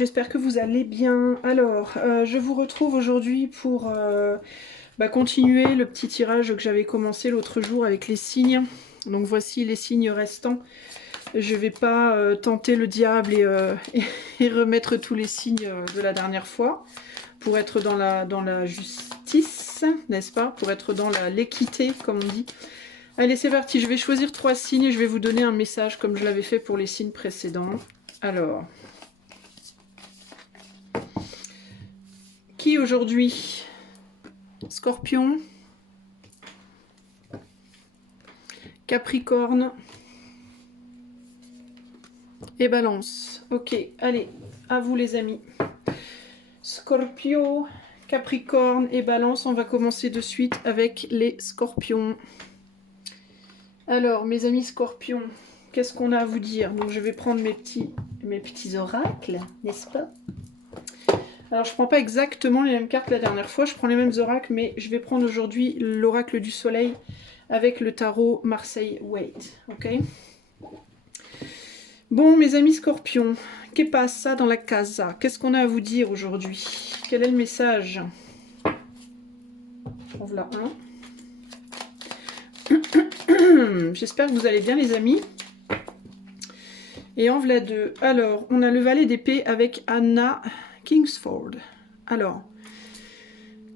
j'espère que vous allez bien. Alors, je vous retrouve aujourd'hui pour continuer le petit tirage que j'avais commencé l'autre jour avec les signes. Donc voici les signes restants. Je vais pas tenter le diable et remettre tous les signes de la dernière fois pour être dans la justice, n'est-ce pas? Pour être dans l'équité, comme on dit. Allez, c'est parti, je vais choisir 3 signes et je vais vous donner un message comme je l'avais fait pour les signes précédents. Alors, qui aujourd'hui? Scorpion, Capricorne et Balance. Ok, allez, à vous les amis. Scorpio, Capricorne et Balance, on va commencer de suite avec les Scorpions. Alors, mes amis Scorpions, qu'est-ce qu'on a à vous dire? Donc, je vais prendre mes petits oracles, n'est-ce pas? Alors, je ne prends pas exactement les mêmes cartes la dernière fois, je prends les mêmes oracles, mais je vais prendre aujourd'hui l'oracle du soleil avec le tarot Marseille Waite, ok? Bon, mes amis Scorpions, que passa dans la casa? Qu'est-ce qu'on a à vous dire aujourd'hui? Quel est le message? En voilà un. J'espère que vous allez bien, les amis. Et en voilà deux. Alors, on a le valet d'épée avec Anna Kingsford. Alors,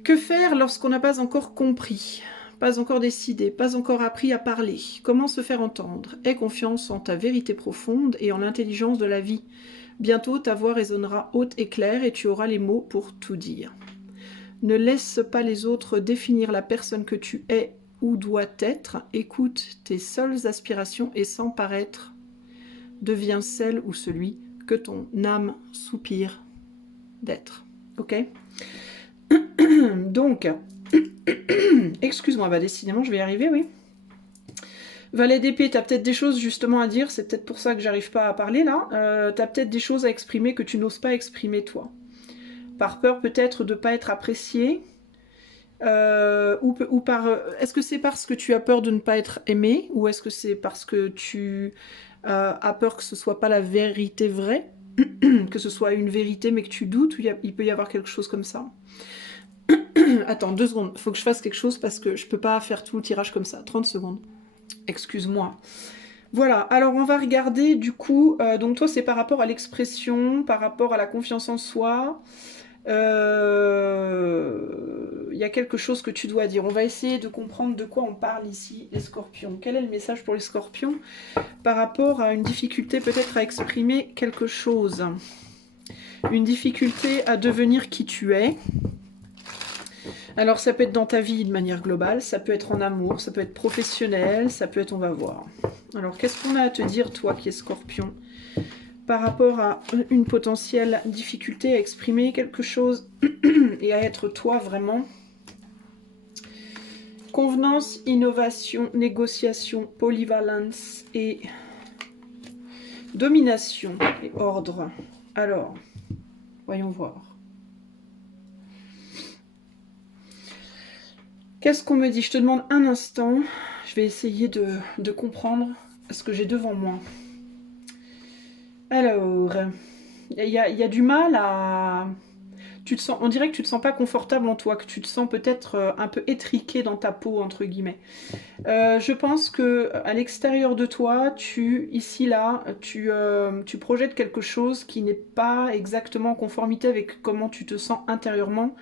que faire lorsqu'on n'a pas encore compris, pas encore décidé, pas encore appris à parler? Comment se faire entendre? Aie confiance en ta vérité profonde et en l'intelligence de la vie. Bientôt, ta voix résonnera haute et claire et tu auras les mots pour tout dire. Ne laisse pas les autres définir la personne que tu es ou dois être. Écoute tes seules aspirations et sans paraître, deviens celle ou celui que ton âme soupire d'être. Ok? Donc, excuse-moi, bah décidément, je vais y arriver, oui. Valet d'épée, t'as peut-être des choses justement à dire, c'est peut-être pour ça que j'arrive pas à parler là. T'as peut-être des choses à exprimer que tu n'oses pas exprimer toi. Par peur peut-être de ne pas être apprécié, ou par... Est-ce que c'est parce que tu as peur de ne pas être aimé, ou est-ce que c'est parce que tu as peur que ce soit pas la vérité vraie, que ce soit une vérité mais que tu doutes, ou il peut y avoir quelque chose comme ça? Attends, 2 secondes, il faut que je fasse quelque chose parce que je peux pas faire tout le tirage comme ça. 30 secondes. Excuse-moi. Voilà, alors on va regarder du coup, donc toi c'est par rapport à l'expression, par rapport à la confiance en soi. Il y a quelque chose que tu dois dire. On va essayer de comprendre de quoi on parle ici, les scorpions. Quel est le message pour les scorpions par rapport à une difficulté peut-être à exprimer quelque chose? Une difficulté à devenir qui tu es. Alors ça peut être dans ta vie de manière globale, ça peut être en amour, ça peut être professionnel, ça peut être, on va voir. Alors qu'est-ce qu'on a à te dire toi qui es scorpion par rapport à une potentielle difficulté à exprimer quelque chose et à être toi vraiment? Convenance, innovation, négociation, polyvalence et domination et ordre. Alors, voyons voir. Qu'est-ce qu'on me dit? Je te demande un instant. Je vais essayer de comprendre ce que j'ai devant moi. Alors, il y a du mal à... Tu te sens, on dirait que tu te sens pas confortable en toi, que tu te sens peut-être un peu étriqué dans ta peau, entre guillemets. Je pense que à l'extérieur de toi, ici, là, tu projettes quelque chose qui n'est pas exactement en conformité avec comment tu te sens intérieurement.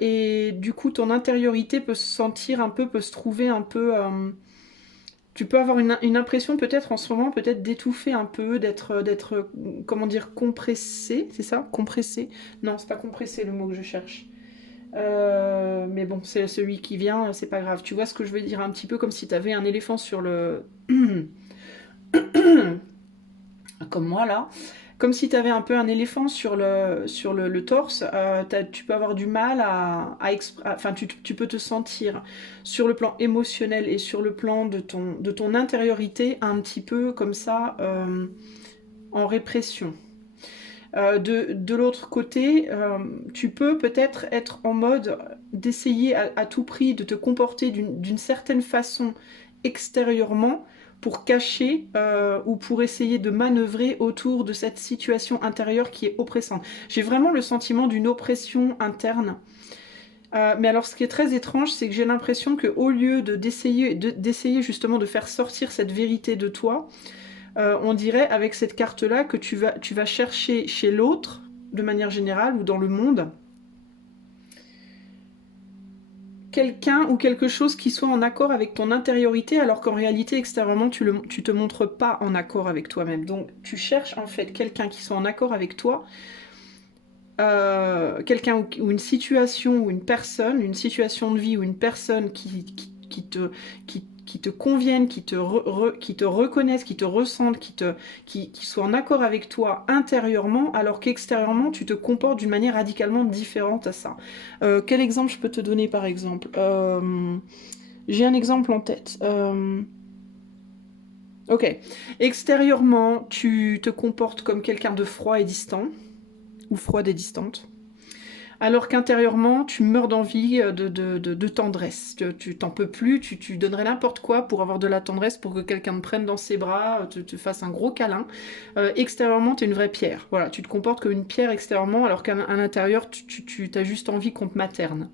Et du coup, ton intériorité peut se sentir un peu, peut se trouver un peu... tu peux avoir une impression peut-être en ce moment, peut-être d'étouffer un peu, d'être, comment dire, compressé, c'est ça? Compressé? Non, c'est pas compressé le mot que je cherche. Mais bon, c'est celui qui vient, c'est pas grave. Tu vois ce que je veux dire? Un petit peu comme si tu avais un éléphant sur le... comme moi là. Comme si tu avais un peu un éléphant sur le torse. Tu peux avoir du mal enfin, tu peux te sentir sur le plan émotionnel et sur le plan de ton intériorité un petit peu comme ça, en répression. De l'autre côté, tu peux peut-être être en mode d'essayer à tout prix de te comporter d'une certaine façon extérieurement pour cacher ou pour essayer de manœuvrer autour de cette situation intérieure qui est oppressante. J'ai vraiment le sentiment d'une oppression interne. Mais alors ce qui est très étrange, c'est que j'ai l'impression qu'au lieu d'essayer justement de faire sortir cette vérité de toi, on dirait avec cette carte-là que tu vas chercher chez l'autre, de manière générale, ou dans le monde, quelqu'un ou quelque chose qui soit en accord avec ton intériorité, alors qu'en réalité, extérieurement, tu te montres pas en accord avec toi-même. Donc tu cherches en fait quelqu'un qui soit en accord avec toi, quelqu'un ou une situation ou une situation de vie ou une personne qui te convienne, qui te reconnaisse, qui te ressente, qui soit en accord avec toi intérieurement, alors qu'extérieurement, tu te comportes d'une manière radicalement différente à ça. Quel exemple je peux te donner par exemple? J'ai un exemple en tête. Ok. Extérieurement, tu te comportes comme quelqu'un de froid et distant, ou froide et distante. Alors qu'intérieurement, tu meurs d'envie de tendresse. Tu t'en peux plus, tu donnerais n'importe quoi pour avoir de la tendresse, pour que quelqu'un te prenne dans ses bras, te fasse un gros câlin. Extérieurement, tu es une vraie pierre. Voilà, tu te comportes comme une pierre extérieurement, alors qu'à l'intérieur, tu as juste envie qu'on te materne.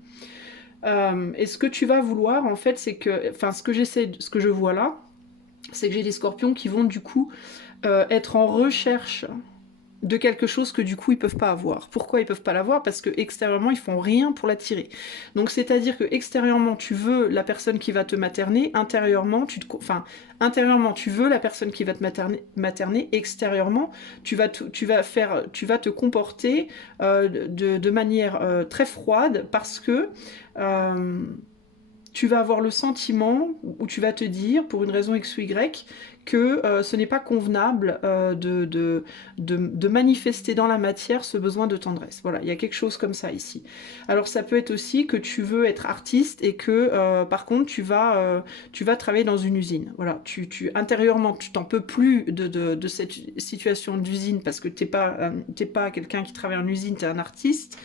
Et ce que tu vas vouloir, en fait, c'est que... Enfin, ce que je vois là, c'est que j'ai des scorpions qui vont, du coup, être en recherche de quelque chose que du coup ils peuvent pas avoir. Pourquoi ils peuvent pas l'avoir? Parce que extérieurement ils font rien pour l'attirer. Donc c'est-à-dire que extérieurement tu veux la personne qui va te materner, intérieurement intérieurement tu veux la personne qui va te materner, extérieurement tu vas te comporter de manière très froide parce que tu vas avoir le sentiment, ou tu vas te dire, pour une raison X ou Y, que ce n'est pas convenable de manifester dans la matière ce besoin de tendresse. Voilà, il y a quelque chose comme ça ici. Alors ça peut être aussi que tu veux être artiste et que par contre tu vas travailler dans une usine. Voilà, intérieurement tu t'en peux plus de cette situation d'usine parce que t'es pas quelqu'un qui travaille en usine, t'es un artiste.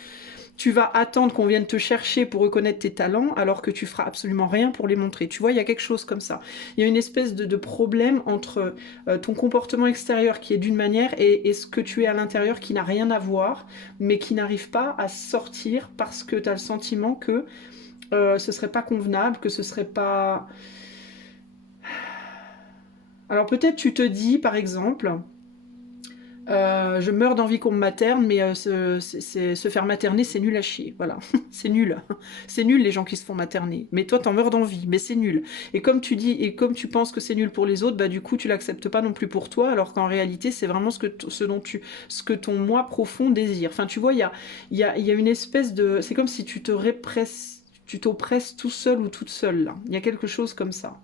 Tu vas attendre qu'on vienne te chercher pour reconnaître tes talents alors que tu feras absolument rien pour les montrer. Tu vois, il y a quelque chose comme ça. Il y a une espèce de problème entre ton comportement extérieur qui est d'une manière et ce que tu es à l'intérieur qui n'a rien à voir, mais qui n'arrive pas à sortir parce que tu as le sentiment que ce serait pas convenable, que ce serait pas... Alors peut-être tu te dis, par exemple... je meurs d'envie qu'on me materne, mais se faire materner, c'est nul à chier. Voilà, c'est nul. C'est nul les gens qui se font materner. Mais toi, t'en meurs d'envie, mais c'est nul. Et comme tu dis, et comme tu penses que c'est nul pour les autres, bah du coup, tu l'acceptes pas non plus pour toi, alors qu'en réalité, c'est vraiment ce que ton moi profond désire. Enfin, tu vois, il y a une espèce de... C'est comme si tu t'oppresses tout seul ou toute seule, là. Il y a quelque chose comme ça.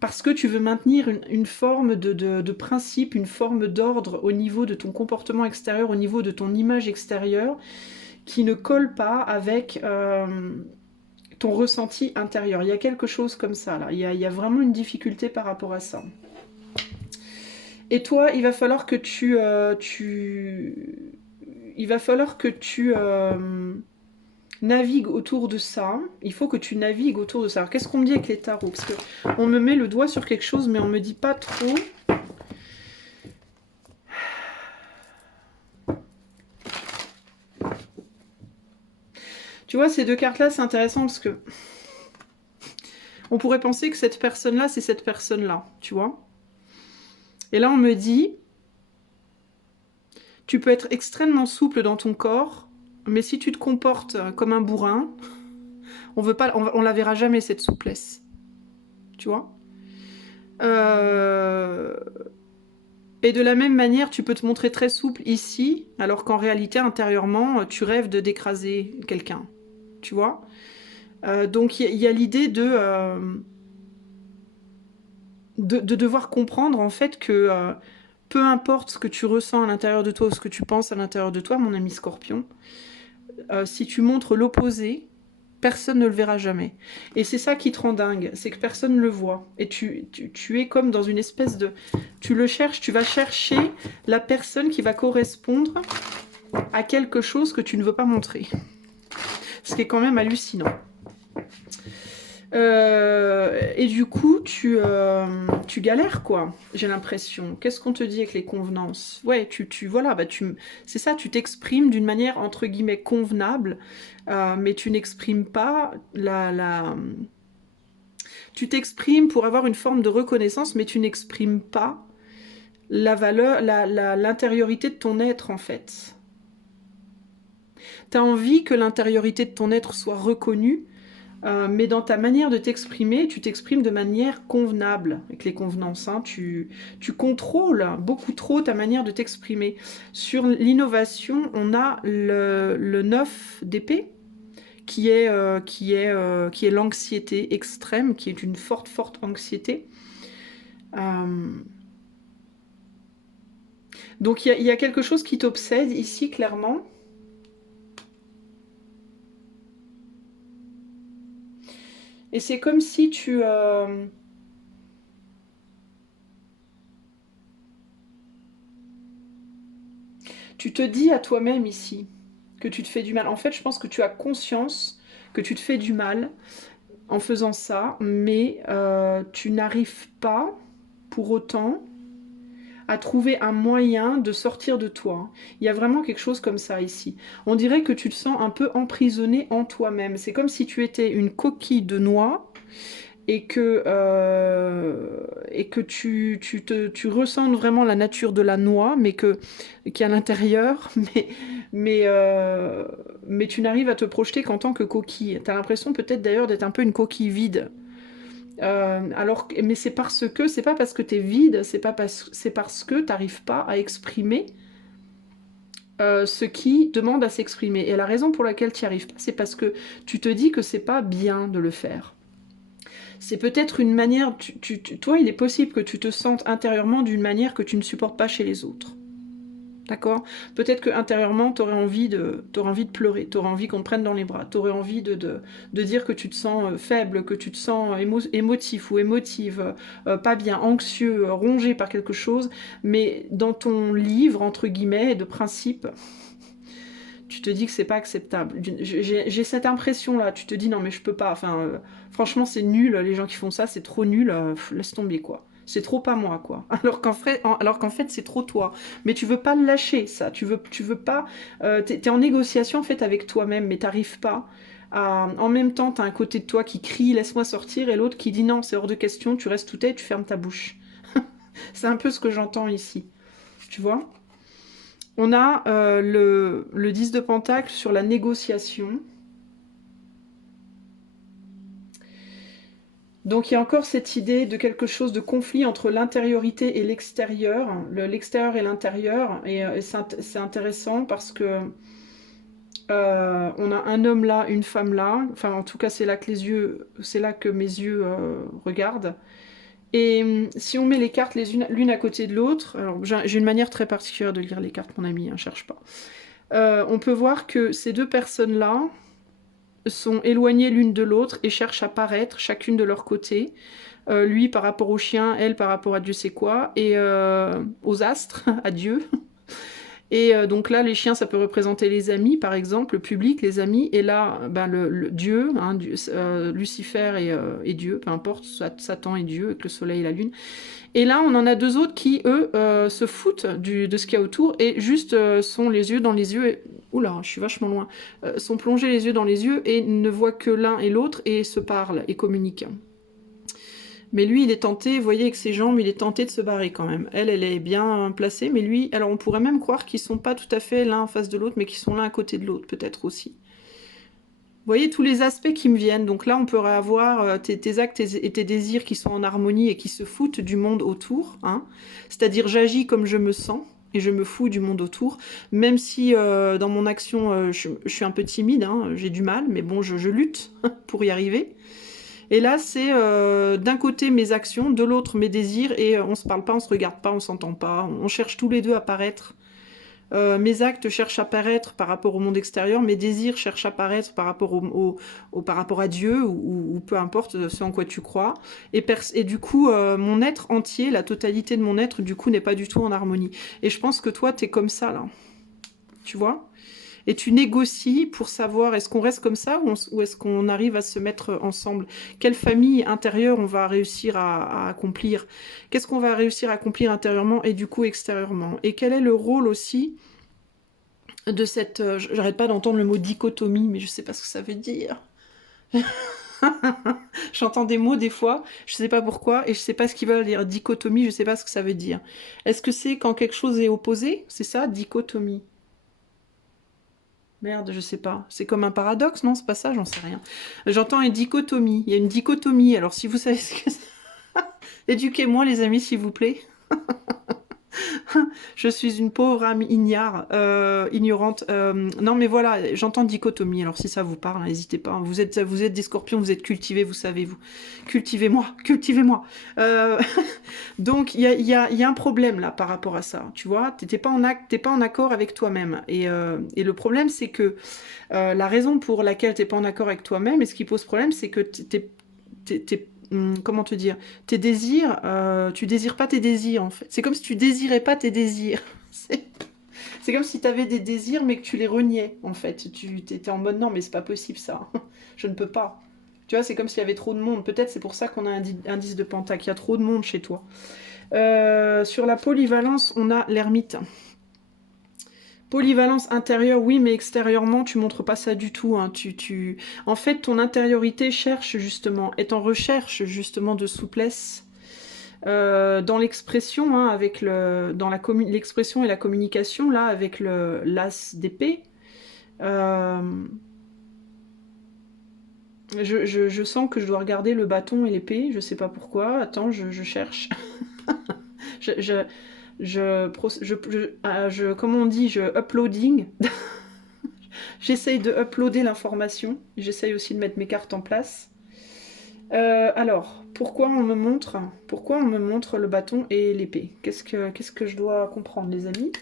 Parce que tu veux maintenir une forme de principe, une forme d'ordre au niveau de ton comportement extérieur, au niveau de ton image extérieure, qui ne colle pas avec ton ressenti intérieur. Il y a quelque chose comme ça, là. Il y a vraiment une difficulté par rapport à ça. Et toi, il va falloir que tu navigue autour de ça. Il faut que tu navigues autour de ça. Alors, qu'est-ce qu'on me dit avec les tarots? Parce que on me met le doigt sur quelque chose, mais on me dit pas trop. Tu vois, ces deux cartes-là, c'est intéressant parce que on pourrait penser que cette personne-là, c'est cette personne-là, tu vois. Et là, on me dit, tu peux être extrêmement souple dans ton corps, mais si tu te comportes comme un bourrin, on la verra jamais, cette souplesse. Tu vois. Et de la même manière, tu peux te montrer très souple ici, alors qu'en réalité, intérieurement, tu rêves d'écraser quelqu'un. Tu vois. Donc, il y a l'idée de devoir comprendre, en fait, que peu importe ce que tu ressens à l'intérieur de toi ou ce que tu penses à l'intérieur de toi, mon ami Scorpion, si tu montres l'opposé, personne ne le verra jamais. Et c'est ça qui te rend dingue, c'est que personne ne le voit. Et tu es comme dans une espèce de... Tu le cherches, tu vas chercher la personne qui va correspondre à quelque chose que tu ne veux pas montrer. Ce qui est quand même hallucinant. Et du coup, tu galères, quoi, j'ai l'impression. Qu'est-ce qu'on te dit avec les convenances? Ouais, voilà, bah, c'est ça, tu t'exprimes d'une manière, entre guillemets, convenable, mais tu n'exprimes pas tu t'exprimes pour avoir une forme de reconnaissance, mais tu n'exprimes pas la valeur, l'intériorité de ton être, en fait. Tu as envie que l'intériorité de ton être soit reconnue, mais dans ta manière de t'exprimer, tu t'exprimes de manière convenable, avec les convenances. Hein. Tu contrôles beaucoup trop ta manière de t'exprimer. Sur l'innovation, on a le 9 d'épée, qui est l'anxiété extrême, qui est une forte, forte anxiété. Donc il y a quelque chose qui t'obsède ici, clairement. Et c'est comme si tu te dis à toi-même ici que tu te fais du mal. En fait, je pense que tu as conscience que tu te fais du mal en faisant ça, mais tu n'arrives pas pour autant à trouver un moyen de sortir de toi. Il y a vraiment quelque chose comme ça ici. On dirait que tu te sens un peu emprisonné en toi-même. C'est comme si tu étais une coquille de noix et que tu ressens vraiment la nature de la noix, mais qui est à l'intérieur, mais tu n'arrives à te projeter qu'en tant que coquille. Tu as l'impression peut-être d'ailleurs d'être un peu une coquille vide. Mais c'est pas parce que tu es vide, c'est parce que tu n'arrives pas à exprimer ce qui demande à s'exprimer. Et la raison pour laquelle tu n'y arrives pas, c'est parce que tu te dis que c'est pas bien de le faire. C'est peut-être une manière, toi, il est possible que tu te sentes intérieurement d'une manière que tu ne supportes pas chez les autres. D'accord? Peut-être que intérieurement, tu aurais envie de pleurer, tu aurais envie qu'on te prenne dans les bras, tu aurais envie de dire que tu te sens faible, que tu te sens émotif ou émotive, pas bien, anxieux, rongé par quelque chose, mais dans ton livre, entre guillemets, de principe, tu te dis que c'est pas acceptable. J'ai cette impression-là, tu te dis non mais je peux pas, enfin, franchement c'est nul, les gens qui font ça, c'est trop nul, laisse tomber quoi. C'est trop pas moi, quoi. Alors qu'en fait, c'est trop toi. Mais tu veux pas le lâcher, ça. Tu veux pas... t'es en négociation, en fait, avec toi-même, mais t'arrives pas à... En même temps, t'as un côté de toi qui crie « laisse-moi sortir » et l'autre qui dit « non, c'est hors de question, tu restes tout tête, tu fermes ta bouche. » C'est un peu ce que j'entends ici. Tu vois? On a le 10 de Pentacle sur la négociation. Donc il y a encore cette idée de quelque chose de conflit entre l'intériorité et l'extérieur, l'extérieur et l'intérieur, et c'est intéressant parce que on a un homme là, une femme là, enfin en tout cas c'est là que mes yeux regardent. Et si on met les cartes l'une à côté de l'autre, alors j'ai une manière très particulière de lire les cartes, mon ami, hein, cherche pas. On peut voir que ces deux personnes-là sont éloignées l'une de l'autre et cherchent à paraître chacune de leur côté. Lui par rapport au chien, elle par rapport à Dieu sait quoi, et aux astres, à Dieu. Et donc là, les chiens, ça peut représenter les amis, par exemple, le public, les amis. Et là, ben, le Dieu, hein, Lucifer et Dieu, peu importe, Satan et Dieu, avec le soleil et la lune. Et là, on en a deux autres qui, eux, se foutent de ce qu'il y a autour et juste sont les yeux dans les yeux. Oula, je suis vachement loin. Sont plongés les yeux dans les yeux et ne voient que l'un et l'autre et se parlent et communiquent. Mais lui, il est tenté, vous voyez, avec ses jambes, il est tenté de se barrer quand même. Elle est bien placée, mais lui, alors on pourrait même croire qu'ils sont pas tout à fait l'un en face de l'autre, mais qu'ils sont l'un à côté de l'autre, peut-être aussi. Vous voyez tous les aspects qui me viennent. Donc là, on pourrait avoir tes actes et tes désirs qui sont en harmonie et qui se foutent du monde autour. Hein. C'est-à-dire, j'agis comme je me sens et je me fous du monde autour. Même si dans mon action, je suis un peu timide, hein, j'ai du mal, mais bon, je lutte pour y arriver. Et là, c'est d'un côté mes actions, de l'autre mes désirs, et on se parle pas, on se regarde pas, on s'entend pas, on cherche tous les deux à paraître. Mes actes cherchent à paraître par rapport au monde extérieur, mes désirs cherchent à paraître par rapport, par rapport à Dieu, ou peu importe ce en quoi tu crois. Et du coup, mon être entier, la totalité de mon être, du coup, n'est pas du tout en harmonie. Et je pense que toi, t'es comme ça, là. Tu vois ? Et tu négocies pour savoir est-ce qu'on reste comme ça ou est-ce qu'on arrive à se mettre ensemble. Quelle famille intérieure on va réussir à accomplir? Qu'est-ce qu'on va réussir à accomplir intérieurement et du coup extérieurement? Et quel est le rôle aussi de cette... j'arrête pas d'entendre le mot dichotomie, mais je sais pas ce que ça veut dire. J'entends des mots des fois, je sais pas pourquoi, et je sais pas ce qu'ils veulent dire. Dichotomie, je sais pas ce que ça veut dire. Est-ce que c'est quand quelque chose est opposé? C'est ça, dichotomie? Merde, je sais pas. C'est comme un paradoxe, non? C'est pas ça, j'en sais rien. J'entends une dichotomie. Il y a une dichotomie, alors si vous savez ce que c'est... Éduquez-moi les amis, s'il vous plaît. Je suis une pauvre âme ignorante. Non, mais voilà, j'entends dichotomie. Alors, si ça vous parle, hein, n'hésitez pas. Vous êtes des scorpions, vous êtes cultivés, vous savez, vous. Cultivez-moi, cultivez-moi. Euh, Donc, il y a un problème là par rapport à ça. Tu vois, t'es pas en accord avec toi-même. Et le problème, c'est que la raison pour laquelle t'es pas en accord avec toi-même, et ce qui pose problème, c'est que comment te dire, tes désirs, tu désires pas tes désirs en fait. C'est comme si tu désirais pas tes désirs. C'est c'est comme si tu avais des désirs mais que tu les reniais en fait. Tu étais en mode non mais c'est pas possible ça. Je ne peux pas. Tu vois, c'est comme s'il y avait trop de monde. Peut-être c'est pour ça qu'on a un indice de Pentacle. Il y a trop de monde chez toi. Sur la polyvalence, on a l'ermite. Polyvalence intérieure, oui, mais extérieurement, tu montres pas ça du tout. Hein. En fait, ton intériorité cherche justement, est en recherche justement de souplesse dans l'expression, hein, avec l'expression et la communication, là, avec l'as d'épée. Euh, je sens que je dois regarder le bâton et l'épée, je sais pas pourquoi. Attends, je cherche. je, je, comment on dit, je uploading. J'essaye de uploader l'information. J'essaye aussi de mettre mes cartes en place. Alors, pourquoi on me montre le bâton et l'épée? Qu'est-ce que je dois comprendre, les amis?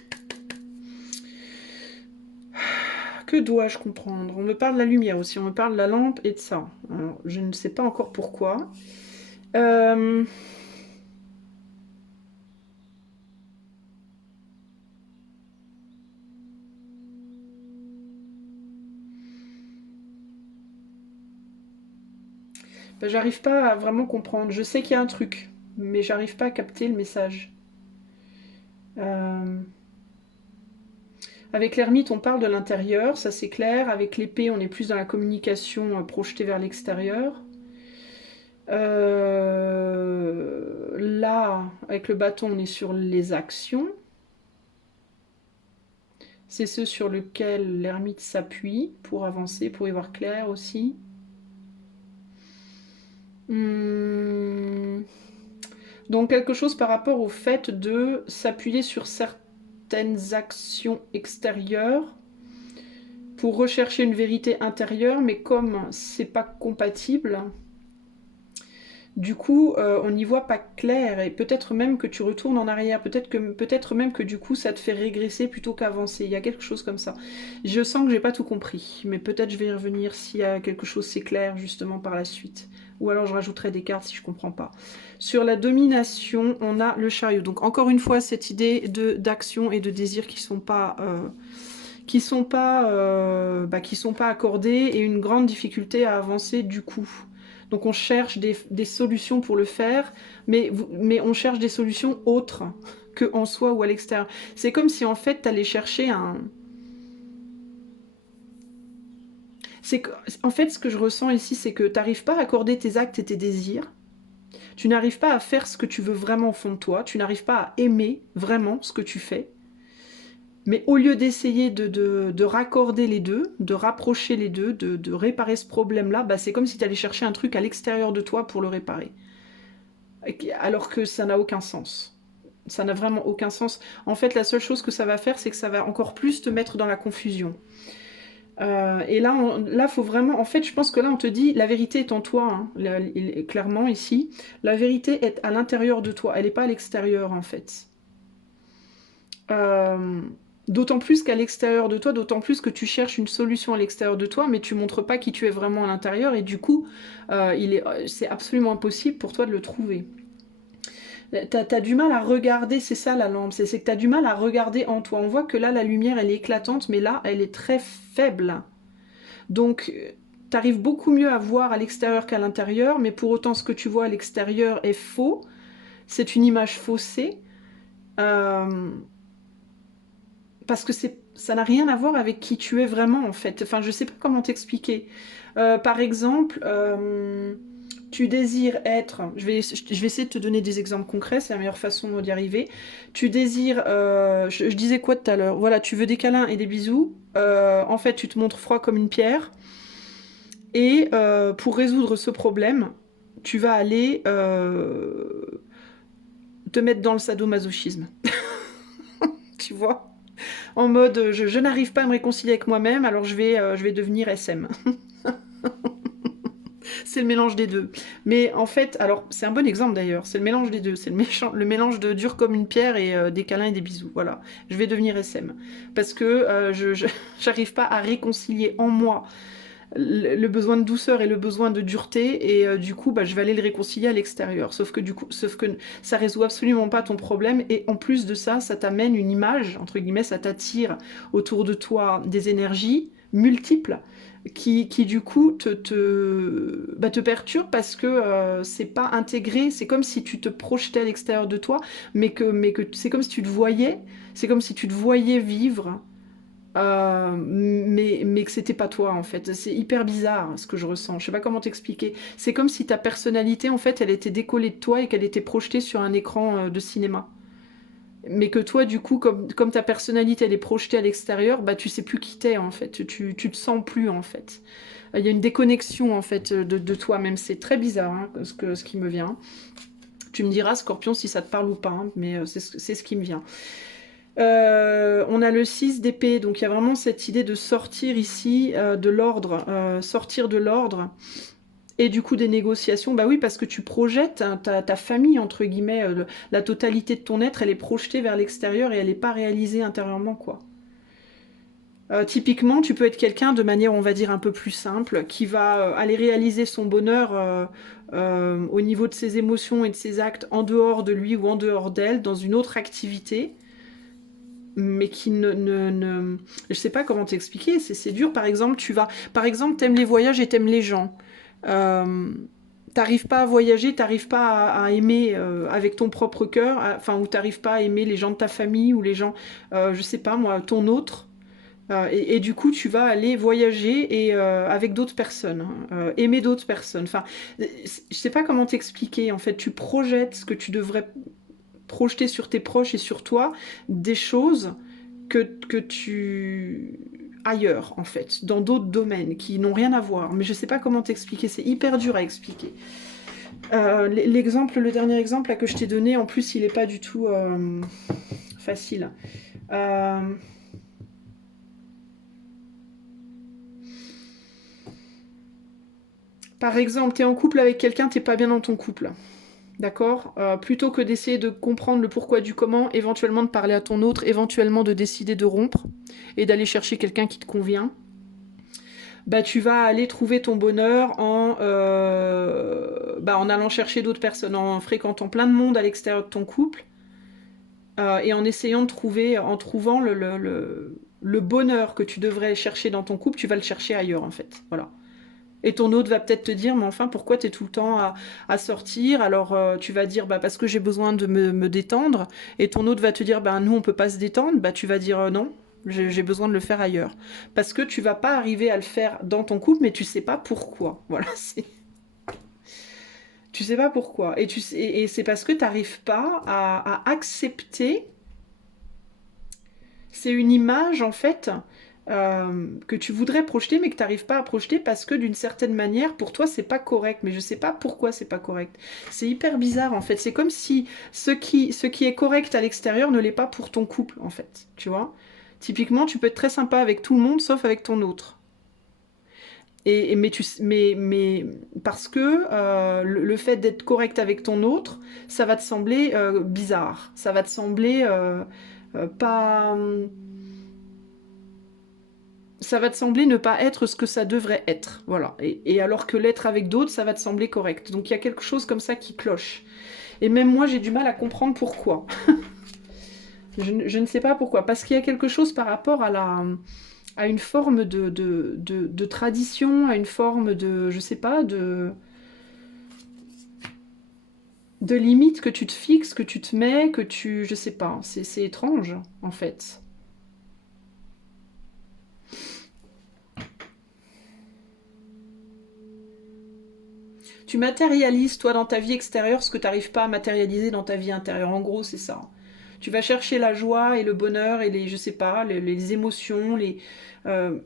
Que dois-je comprendre? On me parle de la lumière aussi, on me parle de la lampe et de ça. Alors, je ne sais pas encore pourquoi. Euh, Ben, j'arrive pas à vraiment comprendre. Je sais qu'il y a un truc, mais j'arrive pas à capter le message. Euh, Avec l'ermite, on parle de l'intérieur, ça c'est clair. Avec l'épée, on est plus dans la communication projetée vers l'extérieur. Là, avec le bâton, on est sur les actions. C'est ce sur lequel l'ermite s'appuie pour avancer, pour y voir clair aussi. Hmm. Donc quelque chose par rapport au fait de s'appuyer sur certaines actions extérieures pour rechercher une vérité intérieure, mais comme c'est pas compatible, du coup, on n'y voit pas clair et peut-être même que tu retournes en arrière, peut-être même que du coup ça te fait régresser plutôt qu'avancer. Il y a quelque chose comme ça. Je sens que j'ai pas tout compris, mais peut-être je vais y revenir s'il y a quelque chose c'est clair justement par la suite. Ou alors je rajouterai des cartes si je comprends pas. Sur la domination, on a le chariot. Donc encore une fois cette idée d'action et de désir qui sont pas qui sont pas accordées et une grande difficulté à avancer du coup. Donc on cherche des solutions pour le faire, mais on cherche des solutions autres que en soi ou à l'extérieur. C'est comme si en fait tu allais chercher un... En fait, ce que je ressens ici, c'est que tu n'arrives pas à accorder tes actes et tes désirs. Tu n'arrives pas à faire ce que tu veux vraiment au fond de toi. Tu n'arrives pas à aimer vraiment ce que tu fais. Mais au lieu d'essayer de raccorder les deux, de rapprocher les deux, de réparer ce problème-là, bah c'est comme si tu allais chercher un truc à l'extérieur de toi pour le réparer. Alors que ça n'a aucun sens. Ça n'a vraiment aucun sens. En fait, la seule chose que ça va faire, c'est que ça va encore plus te mettre dans la confusion. Et là, faut vraiment... En fait, je pense que là, on te dit, la vérité est en toi, hein, clairement, ici. La vérité est à l'intérieur de toi. Elle n'est pas à l'extérieur, en fait. D'autant plus qu'à l'extérieur de toi, d'autant plus que tu cherches une solution à l'extérieur de toi, mais tu montres pas qui tu es vraiment à l'intérieur, et du coup, c'est absolument impossible pour toi de le trouver. T'as du mal à regarder, c'est ça la lampe, c'est que t'as du mal à regarder en toi. On voit que là, la lumière, elle est éclatante, mais là, elle est très faible. Donc, t'arrives beaucoup mieux à voir à l'extérieur qu'à l'intérieur, mais pour autant, ce que tu vois à l'extérieur est faux. C'est une image faussée. Euh, parce que ça n'a rien à voir avec qui tu es vraiment, en fait. Enfin, je sais pas comment t'expliquer. Par exemple, tu désires être... je vais essayer de te donner des exemples concrets, c'est la meilleure façon d'y arriver. Tu désires... je disais quoi tout à l'heure? Voilà, tu veux des câlins et des bisous. En fait, tu te montres froid comme une pierre. Et pour résoudre ce problème, tu vas aller te mettre dans le sadomasochisme. Tu vois? En mode, je n'arrive pas à me réconcilier avec moi-même, alors je vais devenir SM. C'est le mélange des deux. Mais en fait, alors c'est un bon exemple d'ailleurs, c'est le mélange des deux. C'est le mélange de dur comme une pierre et des câlins et des bisous. Voilà, je vais devenir SM. Parce que j'arrive pas à réconcilier en moi le besoin de douceur et le besoin de dureté, et du coup bah, je vais aller le réconcilier à l'extérieur, sauf que ça résout absolument pas ton problème, et en plus de ça, ça t'amène une image, entre guillemets, ça t'attire autour de toi des énergies multiples qui du coup te perturbent, parce que c'est pas intégré, c'est comme si tu te projetais à l'extérieur de toi, mais que c'est comme si tu te voyais, c'est comme si tu te voyais vivre, mais que c'était pas toi en fait. C'est hyper bizarre ce que je ressens. Je sais pas comment t'expliquer. C'est comme si ta personnalité en fait elle était décollée de toi et qu'elle était projetée sur un écran de cinéma. Mais que toi du coup comme ta personnalité elle est projetée à l'extérieur, bah tu sais plus qui t'es en fait. Tu te sens plus en fait. Il y a une déconnexion en fait de toi-même. C'est très bizarre hein, ce qui me vient. Tu me diras Scorpion si ça te parle ou pas, hein, mais c'est ce qui me vient. On a le 6 d'épée, donc il y a vraiment cette idée de sortir ici de l'ordre, sortir de l'ordre, et du coup des négociations, bah oui, parce que tu projettes hein, ta famille, entre guillemets, la totalité de ton être, elle est projetée vers l'extérieur et elle n'est pas réalisée intérieurement, quoi. Typiquement, tu peux être quelqu'un de manière, on va dire, un peu plus simple, qui va aller réaliser son bonheur au niveau de ses émotions et de ses actes en dehors de lui ou en dehors d'elle, dans une autre activité, mais qui je sais pas comment t'expliquer, c'est dur. Par exemple, t'aimes les voyages et t'aimes les gens. Euh, T'arrives pas à voyager, t'arrives pas à aimer avec ton propre cœur, enfin, ou t'arrives pas à aimer les gens de ta famille ou les gens, je sais pas moi, ton autre. Et du coup, tu vas aller voyager et avec d'autres personnes, hein, aimer d'autres personnes. Enfin, je sais pas comment t'expliquer. En fait, tu projettes ce que tu devrais projeter sur tes proches et sur toi, des choses que tu ailleurs en fait, dans d'autres domaines qui n'ont rien à voir. Mais je sais pas comment t'expliquer, c'est hyper dur à expliquer. Le dernier exemple là, que je t'ai donné, en plus, il est pas du tout facile. Euh, Par exemple, t'es en couple avec quelqu'un, t'es pas bien dans ton couple. D'accord. Plutôt que d'essayer de comprendre le pourquoi du comment, éventuellement de parler à ton autre, éventuellement de décider de rompre et d'aller chercher quelqu'un qui te convient, bah, tu vas aller trouver ton bonheur en allant chercher d'autres personnes, en fréquentant plein de monde à l'extérieur de ton couple, et en essayant de trouver, en trouvant le bonheur que tu devrais chercher dans ton couple, tu vas le chercher ailleurs en fait. Voilà. Et ton autre va peut-être te dire, mais enfin, pourquoi tu es tout le temps à sortir? Alors tu vas dire, bah, parce que j'ai besoin de me détendre. Et ton autre va te dire, bah, nous, on peut pas se détendre. Bah, tu vas dire, non, j'ai besoin de le faire ailleurs. Parce que tu vas pas arriver à le faire dans ton couple, mais tu sais pas pourquoi. Voilà, tu sais pas pourquoi. Et c'est parce que tu n'arrives pas à accepter. C'est une image, en fait, que tu voudrais projeter, mais que tu n'arrives pas à projeter parce que d'une certaine manière, pour toi, c'est pas correct. Mais je sais pas pourquoi c'est pas correct. C'est hyper bizarre, en fait. C'est comme si ce qui est correct à l'extérieur ne l'est pas pour ton couple, en fait. Tu vois? Typiquement, tu peux être très sympa avec tout le monde, sauf avec ton autre. Mais parce que le fait d'être correct avec ton autre, ça va te sembler bizarre. Ça va te sembler pas. Ça va te sembler ne pas être ce que ça devrait être. Voilà. Et alors que l'être avec d'autres, ça va te sembler correct. Donc il y a quelque chose comme ça qui cloche. Et même moi, j'ai du mal à comprendre pourquoi. Je ne sais pas pourquoi. Parce qu'il y a quelque chose par rapport à une forme de tradition, à une forme de, je sais pas, de limite que tu te fixes, que tu te mets, que tu... Je sais pas, c'est étrange, en fait. Tu matérialises, toi, dans ta vie extérieure, ce que tu n'arrives pas à matérialiser dans ta vie intérieure. En gros, c'est ça. Tu vas chercher la joie et le bonheur et les, je sais pas, les émotions, euh,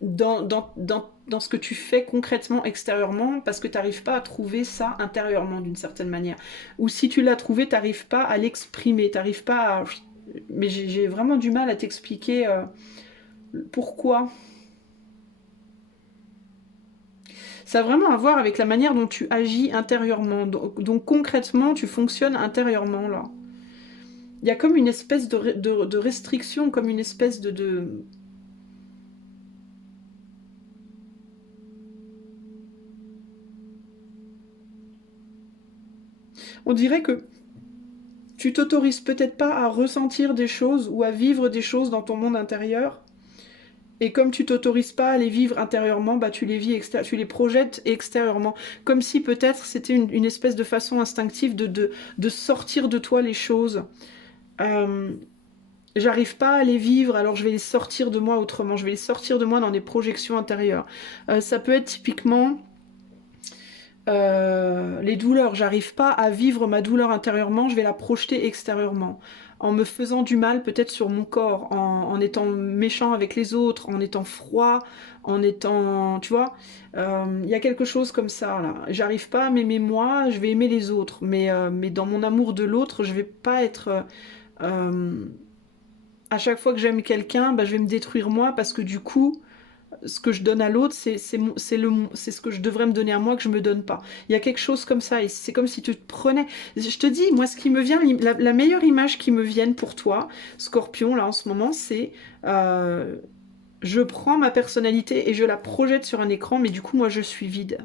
dans ce que tu fais concrètement extérieurement parce que tu n'arrives pas à trouver ça intérieurement d'une certaine manière. Ou si tu l'as trouvé, tu n'arrives pas à l'exprimer, tu n'arrives pas à... Mais j'ai vraiment du mal à t'expliquer pourquoi. Ça a vraiment à voir avec la manière dont tu agis intérieurement. Donc concrètement, tu fonctionnes intérieurement là. Il y a comme une espèce de restriction, comme une espèce de... On dirait que tu t'autorises peut-être pas à ressentir des choses ou à vivre des choses dans ton monde intérieur. Et comme tu t'autorises pas à les vivre intérieurement, bah tu les vis tu les projettes extérieurement. Comme si peut-être c'était une espèce de façon instinctive de sortir de toi les choses. Euh, J'arrive pas à les vivre, alors je vais les sortir de moi autrement. Je vais les sortir de moi dans des projections intérieures. Ça peut être typiquement les douleurs. J'arrive pas à vivre ma douleur intérieurement, je vais la projeter extérieurement. En me faisant du mal peut-être sur mon corps, en étant méchant avec les autres, en étant froid, en étant... Tu vois, il y a quelque chose comme ça, là. J'arrive pas à m'aimer moi, je vais aimer les autres. Mais dans mon amour de l'autre, je vais pas être... euh, à chaque fois que j'aime quelqu'un, bah, je vais me détruire moi parce que du coup, ce que je donne à l'autre, c'est ce que je devrais me donner à moi que je me donne pas. Il y a quelque chose comme ça et c'est comme si tu te prenais... Je te dis, moi, ce qui me vient, la meilleure image qui me vienne pour toi, Scorpion, là, en ce moment, c'est... je prends ma personnalité et je la projette sur un écran, mais du coup, moi, je suis vide.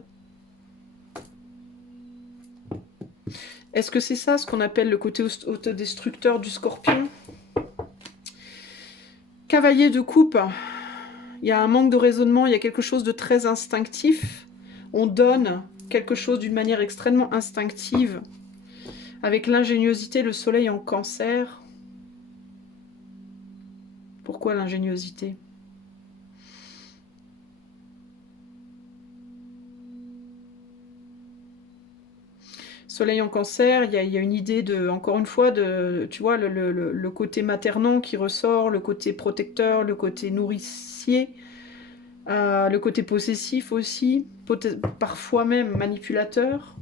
Est-ce que c'est ça, ce qu'on appelle le côté autodestructeur du Scorpion? Cavalier de coupe. Il y a un manque de raisonnement, il y a quelque chose de très instinctif. On donne quelque chose d'une manière extrêmement instinctive. Avec l'ingéniosité, le soleil en cancer. Pourquoi l'ingéniosité? Soleil en cancer, il y a une idée de, encore une fois, de, tu vois, le côté maternant qui ressort, le côté protecteur, le côté nourricier, le côté possessif aussi, parfois même manipulateur.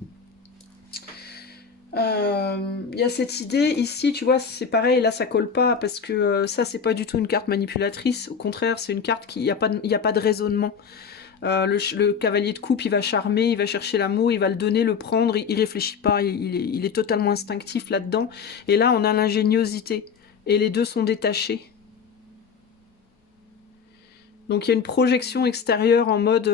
Il y a cette idée ici, tu vois, c'est pareil, là ça colle pas parce que ça c'est pas du tout une carte manipulatrice, au contraire c'est une carte qui, il y a pas de raisonnement. Le cavalier de coupe il va charmer, il va chercher l'amour, il va le donner, le prendre, il réfléchit pas, il est totalement instinctif là-dedans. Et là on a l'ingéniosité et les deux sont détachés. Donc il y a une projection extérieure en mode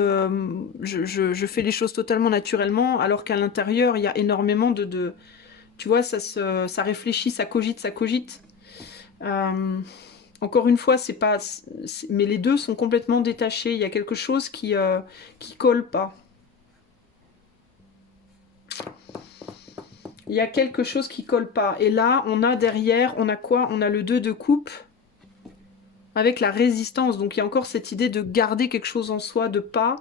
je fais les choses totalement naturellement alors qu'à l'intérieur il y a énormément tu vois, ça réfléchit, ça cogite, ça cogite. Euh, Encore une fois, c'est pas... mais les deux sont complètement détachés. Il y a quelque chose qui colle pas. Il y a quelque chose qui colle pas. Et là, on a derrière, on a quoi? On a le 2 de coupe avec la résistance. Donc il y a encore cette idée de garder quelque chose en soi, de pas...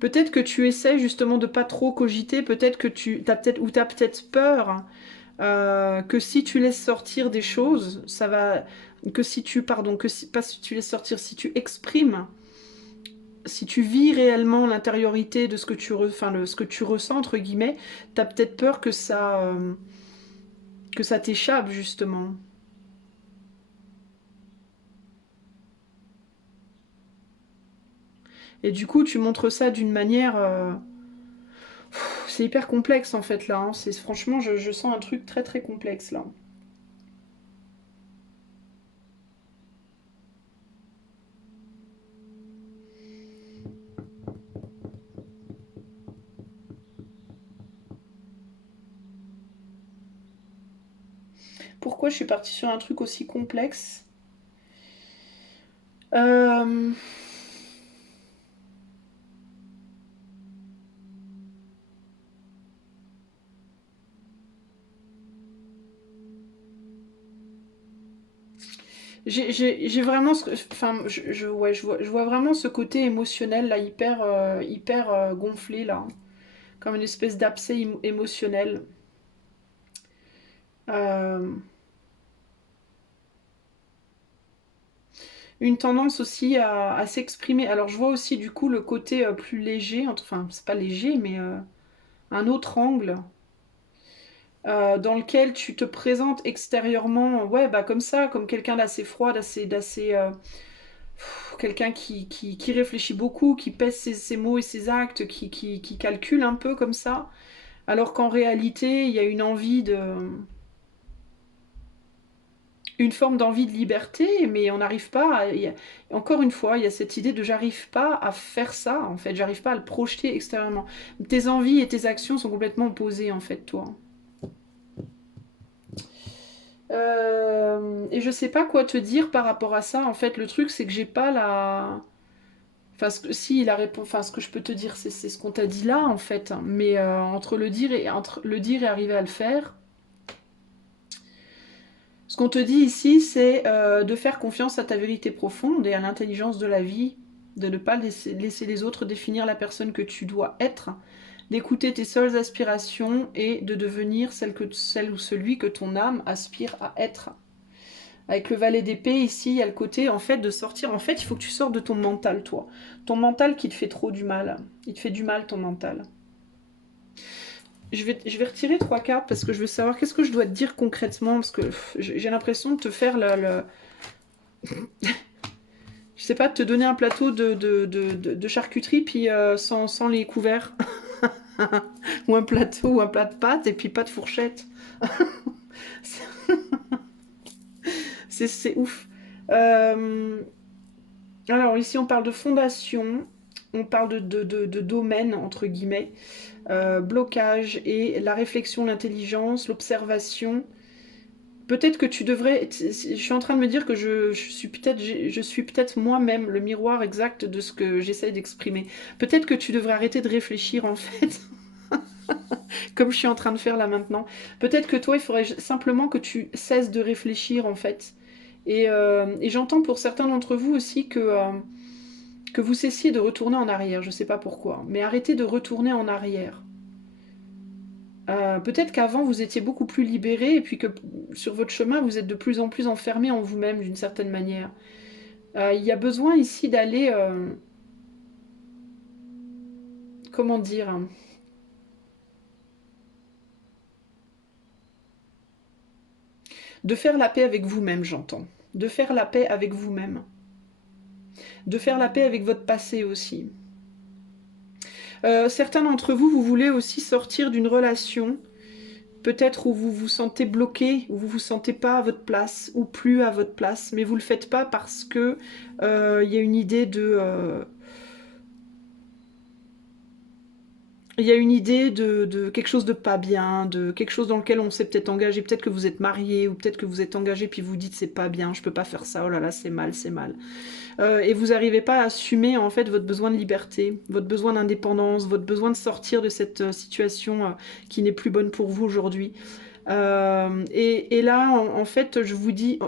Peut-être que tu essaies justement de pas trop cogiter, peut-être que t'as peut-être peur que si tu laisses sortir des choses, ça va, que si tu, pardon, que si, pas si tu laisses sortir, si tu exprimes, si tu vis réellement l'intériorité de ce que ce que tu ressens entre guillemets, t'as peut-être peur que ça t'échappe justement. Et du coup, tu montres ça d'une manière, c'est hyper complexe en fait là. Hein. C'est franchement, je sens un truc très très complexe là. Pourquoi je suis partie sur un truc aussi complexe? Euh, j'ai vraiment, enfin, ouais, je vois vraiment ce côté émotionnel là, hyper gonflé là, comme une espèce d'abcès émotionnel. Euh, une tendance aussi à s'exprimer. Alors je vois aussi du coup le côté plus léger, enfin c'est pas léger, mais un autre angle dans lequel tu te présentes extérieurement, ouais, bah comme ça, comme quelqu'un d'assez froid, quelqu'un qui réfléchit beaucoup, qui pèse ses mots et ses actes, qui calcule un peu comme ça, alors qu'en réalité, il y a une forme d'envie de liberté, mais on n'arrive pas encore une fois, il y a cette idée de j'arrive pas à faire ça, en fait, j'arrive pas à le projeter extérieurement. Tes envies et tes actions sont complètement opposées, en fait, toi. Et je sais pas quoi te dire par rapport à ça. En fait, le truc, c'est que j'ai pas la. Enfin, si la réponse, enfin, ce que je peux te dire, c'est ce qu'on t'a dit là, en fait. Mais entre le dire et arriver à le faire, ce qu'on te dit ici, c'est de faire confiance à ta vérité profonde et à l'intelligence de la vie, de ne pas laisser les autres définir la personne que tu dois être, d'écouter tes seules aspirations et de devenir celle ou celui que ton âme aspire à être. Avec le valet d'épée, ici, il y a le côté, en fait, de sortir. En fait, il faut que tu sortes de ton mental, toi. Ton mental qui te fait trop du mal. Il te fait du mal, ton mental. Je vais retirer trois cartes parce que je veux savoir qu'est-ce que je dois te dire concrètement. Parce que j'ai l'impression de te faire je sais pas, de te donner un plateau de charcuterie, puis sans les couverts. Ou un plateau, ou un plat de pâtes, et puis pas de fourchette. C'est ouf. Euh, Alors ici on parle de fondation, on parle de domaine entre guillemets, blocage et la réflexion, l'intelligence, l'observation. Peut-être que tu devrais. Je suis en train de me dire que je suis peut-être moi-même le miroir exact de ce que j'essaye d'exprimer. Peut-être que tu devrais arrêter de réfléchir en fait, comme je suis en train de faire là maintenant. Peut-être que toi, il faudrait simplement que tu cesses de réfléchir en fait. Et j'entends pour certains d'entre vous aussi que vous cessiez de retourner en arrière, je sais pas pourquoi, mais arrêtez de retourner en arrière. Peut-être qu'avant vous étiez beaucoup plus libéré et puis que sur votre chemin vous êtes de plus en plus enfermé en vous-même d'une certaine manière. Il y a besoin ici d'aller, comment dire, de faire la paix avec vous-même, j'entends. De faire la paix avec vous-même. De faire la paix avec votre passé aussi. Certains d'entre vous, vous voulez aussi sortir d'une relation peut-être où vous vous sentez bloqué, où vous vous sentez pas à votre place, ou plus à votre place, mais vous le faites pas parce que il y a une idée il y a une idée de quelque chose de pas bien, de quelque chose dans lequel on s'est peut-être engagé, peut-être que vous êtes marié, ou peut-être que vous êtes engagé, puis vous dites c'est pas bien, je peux pas faire ça, oh là là, c'est mal, c'est mal. Et vous n'arrivez pas à assumer en fait votre besoin de liberté, votre besoin d'indépendance, votre besoin de sortir de cette situation qui n'est plus bonne pour vous aujourd'hui. Et là, en fait, on vous dit,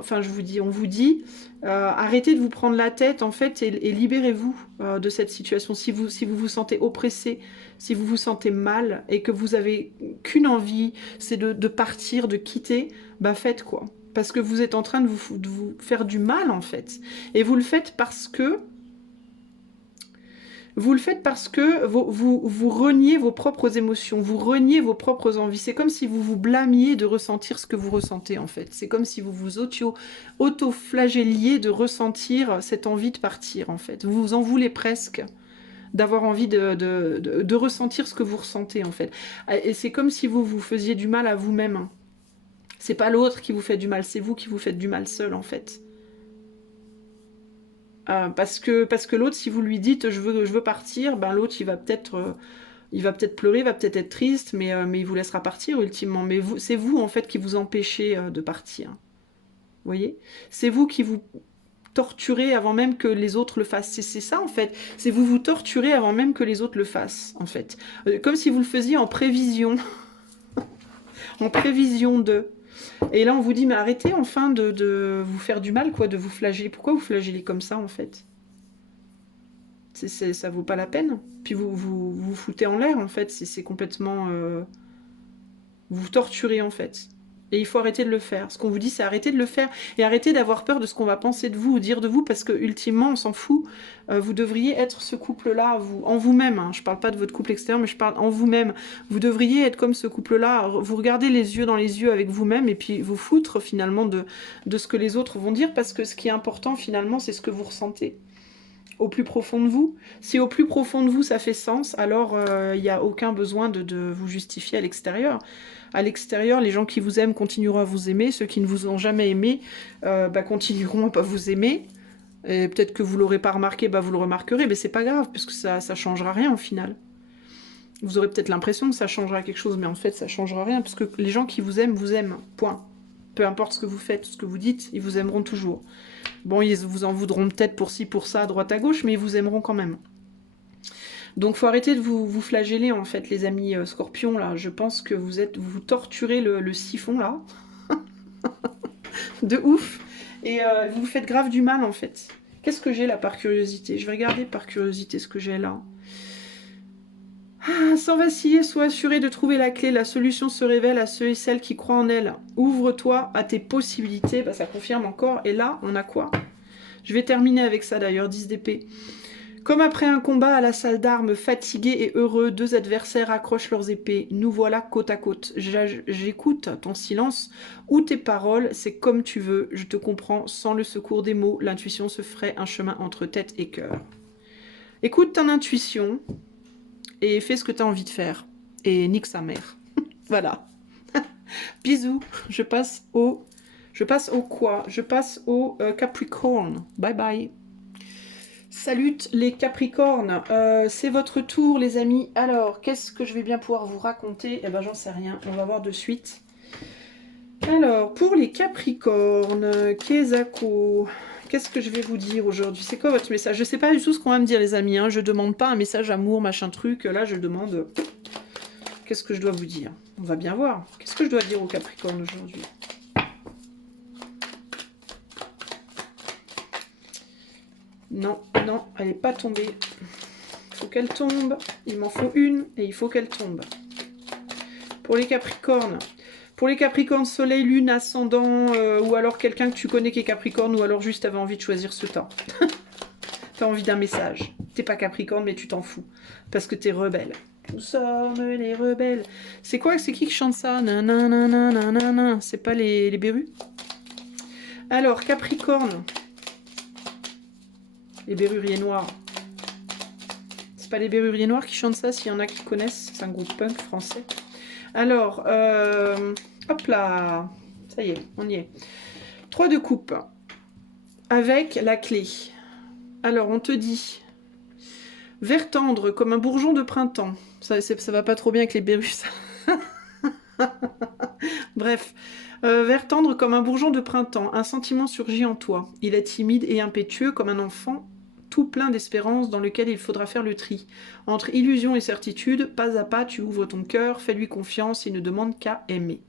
arrêtez de vous prendre la tête, en fait, et libérez-vous de cette situation. Si vous vous sentez oppressé, si vous vous sentez mal, et que vous avez qu'une envie, c'est de partir, de quitter, bah faites quoi. Parce que vous êtes en train de vous faire du mal, en fait. Et vous le faites parce que vous reniez vos propres émotions, vous reniez vos propres envies. C'est comme si vous vous blâmiez de ressentir ce que vous ressentez en fait. C'est comme si vous vous auto-flagelliez de ressentir cette envie de partir en fait. Vous vous en voulez presque d'avoir envie de ressentir ce que vous ressentez en fait. Et c'est comme si vous vous faisiez du mal à vous-même. C'est pas l'autre qui vous fait du mal, c'est vous qui vous faites du mal seul en fait. Parce que l'autre, si vous lui dites je veux partir, ben l'autre il va peut-être Il va peut-être pleurer, il va peut-être être triste, mais il vous laissera partir ultimement. Mais c'est vous, en fait, qui vous empêchez de partir. Vous voyez? C'est vous qui vous torturez avant même que les autres le fassent. C'est ça, en fait. C'est vous vous torturez avant même que les autres le fassent, en fait. Comme si vous le faisiez en prévision. En prévision de... Et là, on vous dit, mais arrêtez enfin de vous faire du mal, quoi, de vous flageller. Pourquoi vous flagellez comme ça, en fait? Ça vaut pas la peine. Puis vous foutez en l'air, en fait. C'est complètement... vous vous torturez, en fait. Et il faut arrêter de le faire. Ce qu'on vous dit, c'est arrêter de le faire. Et arrêter d'avoir peur de ce qu'on va penser de vous ou dire de vous, parce que, ultimement, on s'en fout. Vous devriez être ce couple-là, en vous-même. Hein. Je parle pas de votre couple extérieur, mais je parle en vous-même. Vous devriez être comme ce couple-là. Vous regardez les yeux dans les yeux avec vous-même, et puis vous foutre, finalement, de ce que les autres vont dire, parce que ce qui est important, finalement, c'est ce que vous ressentez. Au plus profond de vous. Si au plus profond de vous ça fait sens, alors il n'y a aucun besoin de vous justifier à l'extérieur. À l'extérieur, les gens qui vous aiment continueront à vous aimer, ceux qui ne vous ont jamais aimé continueront à pas vous aimer. Et peut-être que vous l'aurez pas remarqué, vous le remarquerez, mais c'est pas grave, puisque ça changera rien au final. Vous aurez peut-être l'impression que ça changera quelque chose, mais en fait ça changera rien, parce que les gens qui vous aiment, point. Peu importe ce que vous faites, ce que vous dites, ils vous aimeront toujours. Bon, ils vous en voudront peut-être pour ci, pour ça, à droite, à gauche, mais ils vous aimeront quand même. Donc, faut arrêter de vous flageller, en fait, les amis scorpions, là. Je pense que vous torturez le siphon, là. De ouf. Et vous vous faites grave du mal, en fait. Qu'est-ce que j'ai, là, par curiosité? Je vais regarder par curiosité ce que j'ai, là. Ah, sans vaciller, sois assuré de trouver la clé. La solution se révèle à ceux et celles qui croient en elle. Ouvre-toi à tes possibilités. Ça confirme encore. Et là, on a quoi? Je vais terminer avec ça d'ailleurs, 10 d'épée. Comme après un combat à la salle d'armes, fatigués et heureux, deux adversaires accrochent leurs épées. Nous voilà côte à côte. J'écoute ton silence ou tes paroles, c'est comme tu veux. Je te comprends sans le secours des mots. L'intuition se ferait un chemin entre tête et cœur. Écoute ton intuition et fais ce que tu as envie de faire. Et nique sa mère. Voilà. Bisous. Je passe au quoi? Je passe au Capricorne. Bye bye. Salut les Capricornes, c'est votre tour les amis. Alors, qu'est-ce que je vais bien pouvoir vous raconter? Eh ben j'en sais rien, on va voir de suite. Alors, pour les Capricornes, Kezako, qu'est-ce que je vais vous dire aujourd'hui? C'est quoi votre message? Je sais pas du tout ce qu'on va me dire les amis, hein. Je demande pas un message amour, machin truc, là je demande... Qu'est-ce que je dois vous dire? On va bien voir. Qu'est-ce que je dois dire aux Capricornes aujourd'hui? Non, non, elle n'est pas tombée. Il faut qu'elle tombe. Il m'en faut une et il faut qu'elle tombe. Pour les Capricornes. Pour les Capricornes, Soleil, Lune, Ascendant, ou alors quelqu'un que tu connais qui est Capricorne, ou alors juste t'avais envie de choisir ce temps. T'as envie d'un message. T'es pas Capricorne, mais tu t'en fous. Parce que t'es rebelle. Nous sommes les rebelles. C'est quoi? C'est qui chante ça? Nanana. C'est pas les Berus? Alors, Capricorne. Les Berruriers Noirs. C'est pas les Berruriers Noirs qui chantent ça, s'il y en a qui connaissent. C'est un groupe punk français. Alors, hop là. Ça y est, on y est. 3 de coupe. Avec la clé. Alors, on te dit... Vert tendre, comme un bourgeon de printemps. Ça va pas trop bien avec les Berrus. Bref. Vert tendre comme un bourgeon de printemps. Un sentiment surgit en toi. Il est timide et impétueux comme un enfant, tout plein d'espérance dans lequel il faudra faire le tri. Entre illusion et certitude, pas à pas, tu ouvres ton cœur, fais-lui confiance, il ne demande qu'à aimer.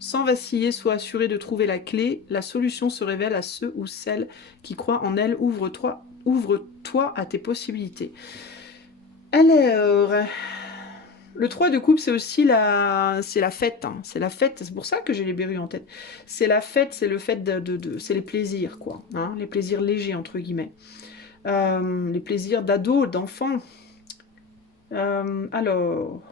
Sans vaciller, sois assuré de trouver la clé. La solution se révèle à ceux ou celles qui croient en elle. Ouvre-toi à tes possibilités. Alors, le 3 de coupe, c'est aussi c'est la fête. Hein. C'est la fête, c'est pour ça que j'ai les Berrus en tête. C'est la fête, c'est le fait c'est les plaisirs, quoi. Hein, les plaisirs légers, entre guillemets. Les plaisirs d'ado, d'enfant. Alors...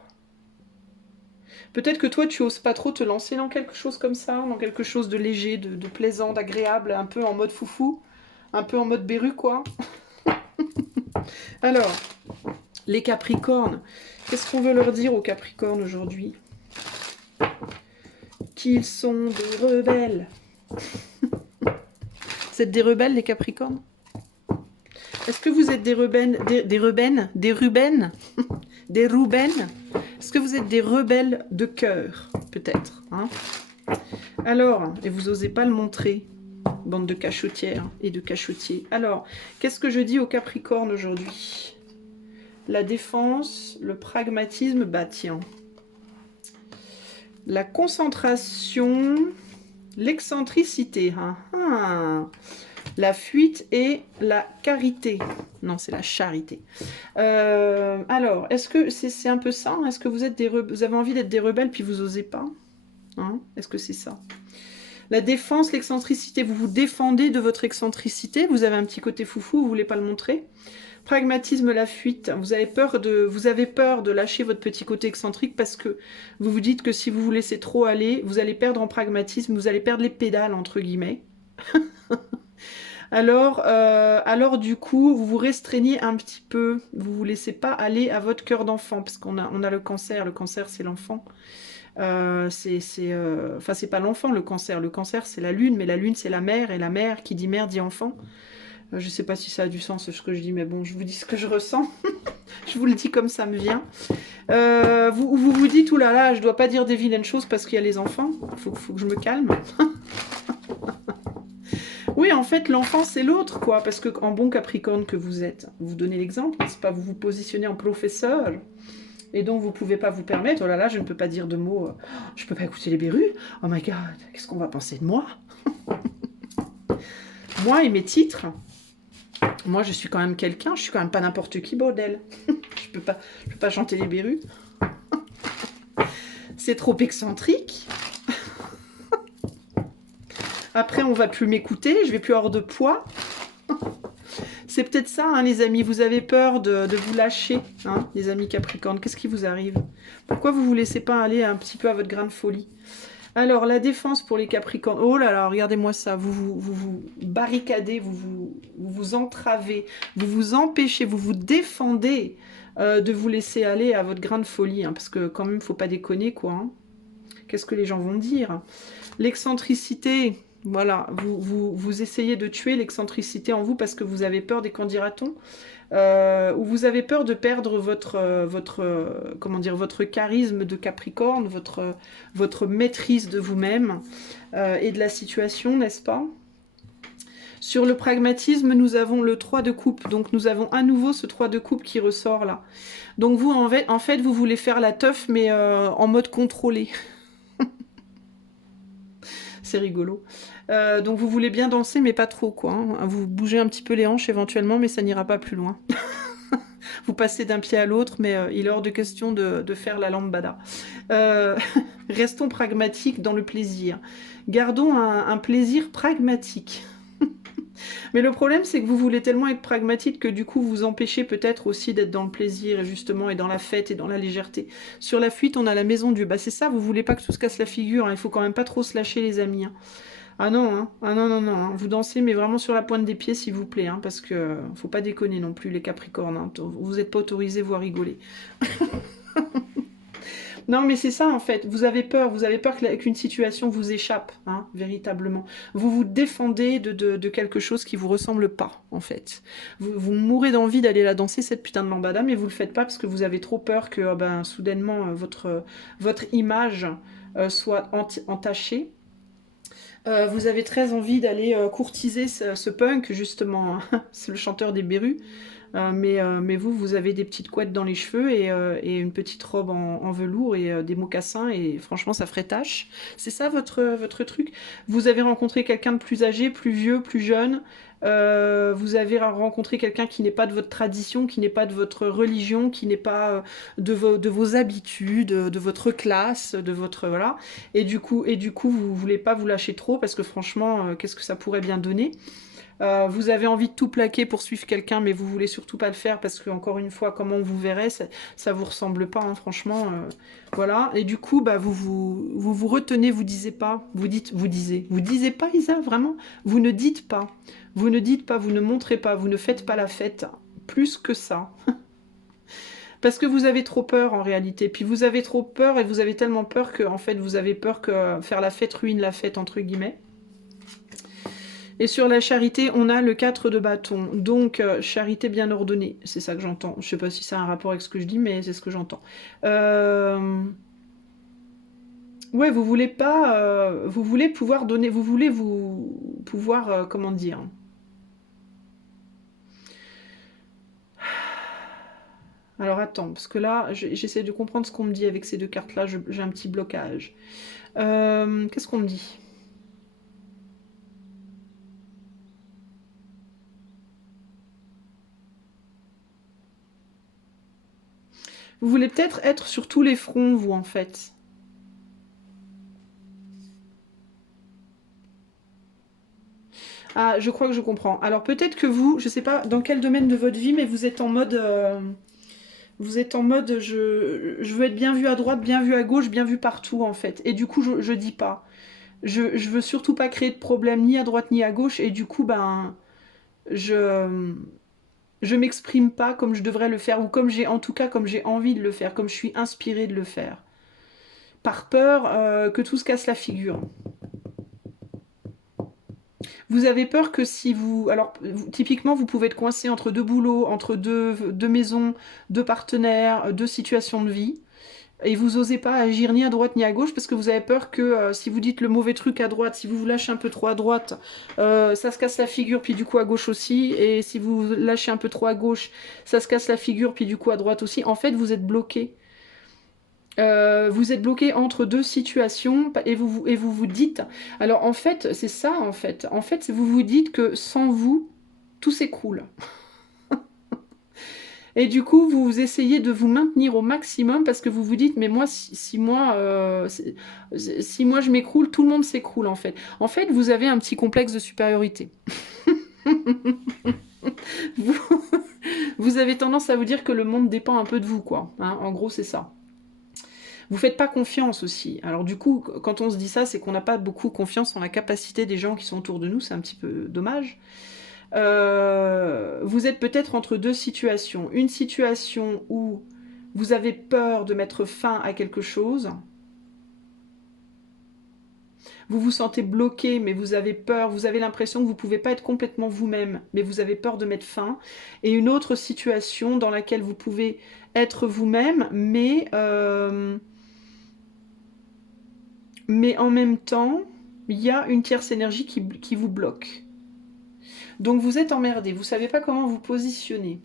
Peut-être que toi, tu oses pas trop te lancer dans quelque chose comme ça, dans quelque chose de léger, de plaisant, d'agréable, un peu en mode foufou, un peu en mode Berru, quoi. Alors, les Capricornes, qu'est-ce qu'on veut leur dire aux Capricornes aujourd'hui? Qu'ils sont des rebelles. Vous êtes des rebelles, les Capricornes? Est-ce que vous êtes des rebelles, des rebelles, des Ruben, des Ruben? Est-ce que vous êtes des rebelles de cœur, peut-être, hein? Alors, et vous osez pas le montrer, bande de cachotières et de cachotiers. Alors, qu'est-ce que je dis au Capricorne aujourd'hui? La défense, le pragmatisme, bah tiens. La concentration, l'excentricité, hein, hein. La fuite et la carité. Non, c'est la charité. Alors, est-ce que c'est un peu ça? Est-ce que vous êtes vous avez envie d'être des rebelles puis vous osez pas, hein? Est-ce que c'est ça? La défense, l'excentricité. Vous vous défendez de votre excentricité. Vous avez un petit côté foufou, vous voulez pas le montrer. Pragmatisme, la fuite. Vous avez peur de lâcher votre petit côté excentrique parce que vous vous dites que si vous vous laissez trop aller, vous allez perdre en pragmatisme, vous allez perdre les pédales, entre guillemets. Alors du coup, vous vous restreignez un petit peu, vous vous laissez pas aller à votre cœur d'enfant, parce qu'on a le cancer c'est l'enfant. Enfin, c'est pas l'enfant le cancer c'est la lune, mais la lune c'est la mère, et la mère qui dit mère dit enfant. Je sais pas si ça a du sens ce que je dis, mais bon, je vous dis ce que je ressens. Je vous le dis comme ça me vient. Vous dites, oulala, je dois pas dire des vilaines choses parce qu'il y a les enfants, faut que je me calme. Oui, en fait, l'enfant, c'est l'autre, quoi. Parce que en bon Capricorne que vous êtes, vous donnez l'exemple, n'est-ce pas? Vous vous positionnez en professeur. Et donc, vous ne pouvez pas vous permettre, oh là là, je ne peux pas dire de mots, je ne peux pas écouter les berus. Oh my God, qu'est-ce qu'on va penser de moi? Moi et mes titres, moi, je suis quand même quelqu'un, je suis quand même pas n'importe qui, bordel. Je peux pas chanter les berus. C'est trop excentrique. Après, on va plus m'écouter, je vais plus avoir de poids. C'est peut-être ça, hein, les amis. Vous avez peur de vous lâcher, hein, les amis Capricorne. Qu'est-ce qui vous arrive? Pourquoi vous vous laissez pas aller un petit peu à votre grain de folie? Alors, la défense pour les Capricornes. Oh là là, regardez-moi ça. Vous barricadez, vous entravez, vous vous empêchez, vous vous défendez de vous laisser aller à votre grain de folie. Hein, parce que quand même, faut pas déconner, quoi. Hein. Qu'est-ce que les gens vont dire? L'excentricité... Voilà, vous essayez de tuer l'excentricité en vous parce que vous avez peur des qu'en dira-t-on, ou vous avez peur de perdre comment dire, votre charisme de Capricorne, votre maîtrise de vous-même et de la situation, n'est-ce pas? Sur le pragmatisme, nous avons le 3 de coupe, donc nous avons à nouveau ce 3 de coupe qui ressort là. Donc vous, en fait, vous voulez faire la teuf, mais en mode contrôlé. C'est rigolo. Donc vous voulez bien danser, mais pas trop, quoi. Hein. Vous bougez un petit peu les hanches éventuellement, mais ça n'ira pas plus loin. Vous passez d'un pied à l'autre, mais il est hors de question de faire la lambada. Restons pragmatiques dans le plaisir. Gardons un plaisir pragmatique. Mais le problème, c'est que vous voulez tellement être pragmatique que du coup, vous empêchez peut-être aussi d'être dans le plaisir, et justement, et dans la fête, et dans la légèreté. Sur la fuite, on a la maison Dieu. Bah c'est ça, vous voulez pas que tout se casse la figure. Hein. Il faut quand même pas trop se lâcher, les amis. Hein. Ah non, hein. Ah non, non, non. Hein. Vous dansez, mais vraiment sur la pointe des pieds, s'il vous plaît. Hein, parce que faut pas déconner non plus, les Capricornes. Hein. Vous n'êtes pas autorisés, vous à rigoler. Non, mais c'est ça, en fait. Vous avez peur qu'une situation vous échappe, hein, véritablement. Vous vous défendez de quelque chose qui vous ressemble pas, en fait. Vous mourrez d'envie d'aller la danser, cette putain de lambada, mais vous le faites pas parce que vous avez trop peur que, soudainement, votre image soit entachée. Vous avez très envie d'aller courtiser ce punk, justement. Hein. C'est le chanteur des Berus. Mais vous avez des petites couettes dans les cheveux et une petite robe en velours et des mocassins et franchement ça ferait tâche. C'est ça votre truc? Vous avez rencontré quelqu'un de plus âgé, plus vieux, plus jeune. Vous avez rencontré quelqu'un qui n'est pas de votre tradition, qui n'est pas de votre religion, qui n'est pas de vos habitudes, de votre classe, de votre... Voilà. Et du coup vous voulez pas vous lâcher trop parce que franchement, qu'est-ce que ça pourrait bien donner? Vous avez envie de tout plaquer pour suivre quelqu'un, mais vous voulez surtout pas le faire parce que, encore une fois, comment on vous verrait, ça vous ressemble pas, hein, franchement. Voilà. Et du coup, vous retenez, vous disiez pas, vous disiez pas, Isa, vraiment. Vous ne dites pas, vous ne montrez pas, vous ne faites pas la fête. Plus que ça. Parce que vous avez trop peur en réalité. Puis vous avez trop peur et vous avez tellement peur que, en fait, vous avez peur que faire la fête ruine la fête, entre guillemets. Et sur la charité, on a le 4 de bâton. Donc, charité bien ordonnée. C'est ça que j'entends. Je sais pas si ça a un rapport avec ce que je dis, mais c'est ce que j'entends. Ouais, vous voulez pas... vous voulez pouvoir donner... Vous voulez vous... pouvoir... comment dire? Alors attends, parce que là, j'essaie de comprendre ce qu'on me dit avec ces deux cartes-là. J'ai un petit blocage. Qu'est-ce qu'on me dit? Vous voulez peut-être être sur tous les fronts, vous, en fait. Ah, je crois que je comprends. Alors peut-être que vous, je sais pas dans quel domaine de votre vie, mais vous êtes en mode... vous êtes en mode, je veux être bien vu à droite, bien vu à gauche, bien vu partout, en fait. Et du coup, je dis pas. Je veux surtout pas créer de problème ni à droite ni à gauche. Et du coup, ben... Je... Je m'exprime pas comme je devrais le faire, ou comme j'ai, en tout cas, comme j'ai envie de le faire, comme je suis inspirée de le faire. Par peur que tout se casse la figure. Vous avez peur que si vous... Alors, typiquement, vous pouvez être coincé entre deux boulots, entre deux maisons, deux partenaires, deux situations de vie. Et vous osez pas agir ni à droite ni à gauche parce que vous avez peur que si vous dites le mauvais truc à droite, si vous vous lâchez un peu trop à droite, ça se casse la figure, puis du coup à gauche aussi. Et si vous lâchez un peu trop à gauche, ça se casse la figure, puis du coup à droite aussi. En fait, vous êtes bloqué. Vous êtes bloqué entre deux situations et vous vous dites... Alors en fait, c'est ça en fait. En fait, vous vous dites que sans vous, tout s'écroule. Et du coup, vous essayez de vous maintenir au maximum parce que vous vous dites, mais moi, si moi je m'écroule, tout le monde s'écroule en fait. En fait, vous avez un petit complexe de supériorité. vous, vous avez tendance à vous dire que le monde dépend un peu de vous, quoi. Hein, en gros, c'est ça. Vous faites pas confiance aussi. Alors du coup, quand on se dit ça, c'est qu'on n'a pas beaucoup confiance en la capacité des gens qui sont autour de nous. C'est un petit peu dommage. Vous êtes peut-être entre deux situations. Une situation où vous avez peur de mettre fin à quelque chose. Vous vous sentez bloqué, mais vous avez peur. Vous avez l'impression que vous ne pouvez pas être complètement vous-même, mais vous avez peur de mettre fin. Et une autre situation dans laquelle vous pouvez être vous-même, mais en même temps, il y a une tierce énergie qui vous bloque. Donc vous êtes emmerdé, vous ne savez pas comment vous positionner.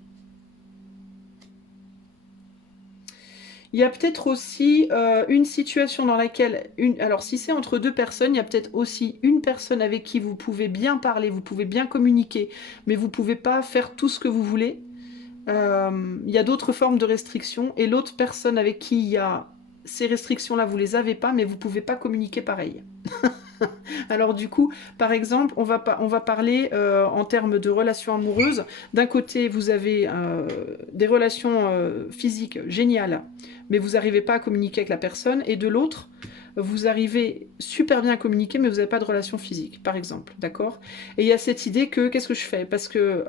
Il y a peut-être aussi une situation dans laquelle... Alors si c'est entre deux personnes, il y a peut-être aussi une personne avec qui vous pouvez bien parler, vous pouvez bien communiquer, mais vous ne pouvez pas faire tout ce que vous voulez. Il y a d'autres formes de restrictions, et l'autre personne avec qui il y a ces restrictions-là, vous ne les avez pas, mais vous ne pouvez pas communiquer pareil. Alors du coup, par exemple, on va parler en termes de relations amoureuses. D'un côté, vous avez des relations physiques géniales, mais vous n'arrivez pas à communiquer avec la personne. Et de l'autre, vous arrivez super bien à communiquer, mais vous n'avez pas de relation physique, par exemple. D'accord? Et il y a cette idée que, qu'est-ce que je fais? Parce que...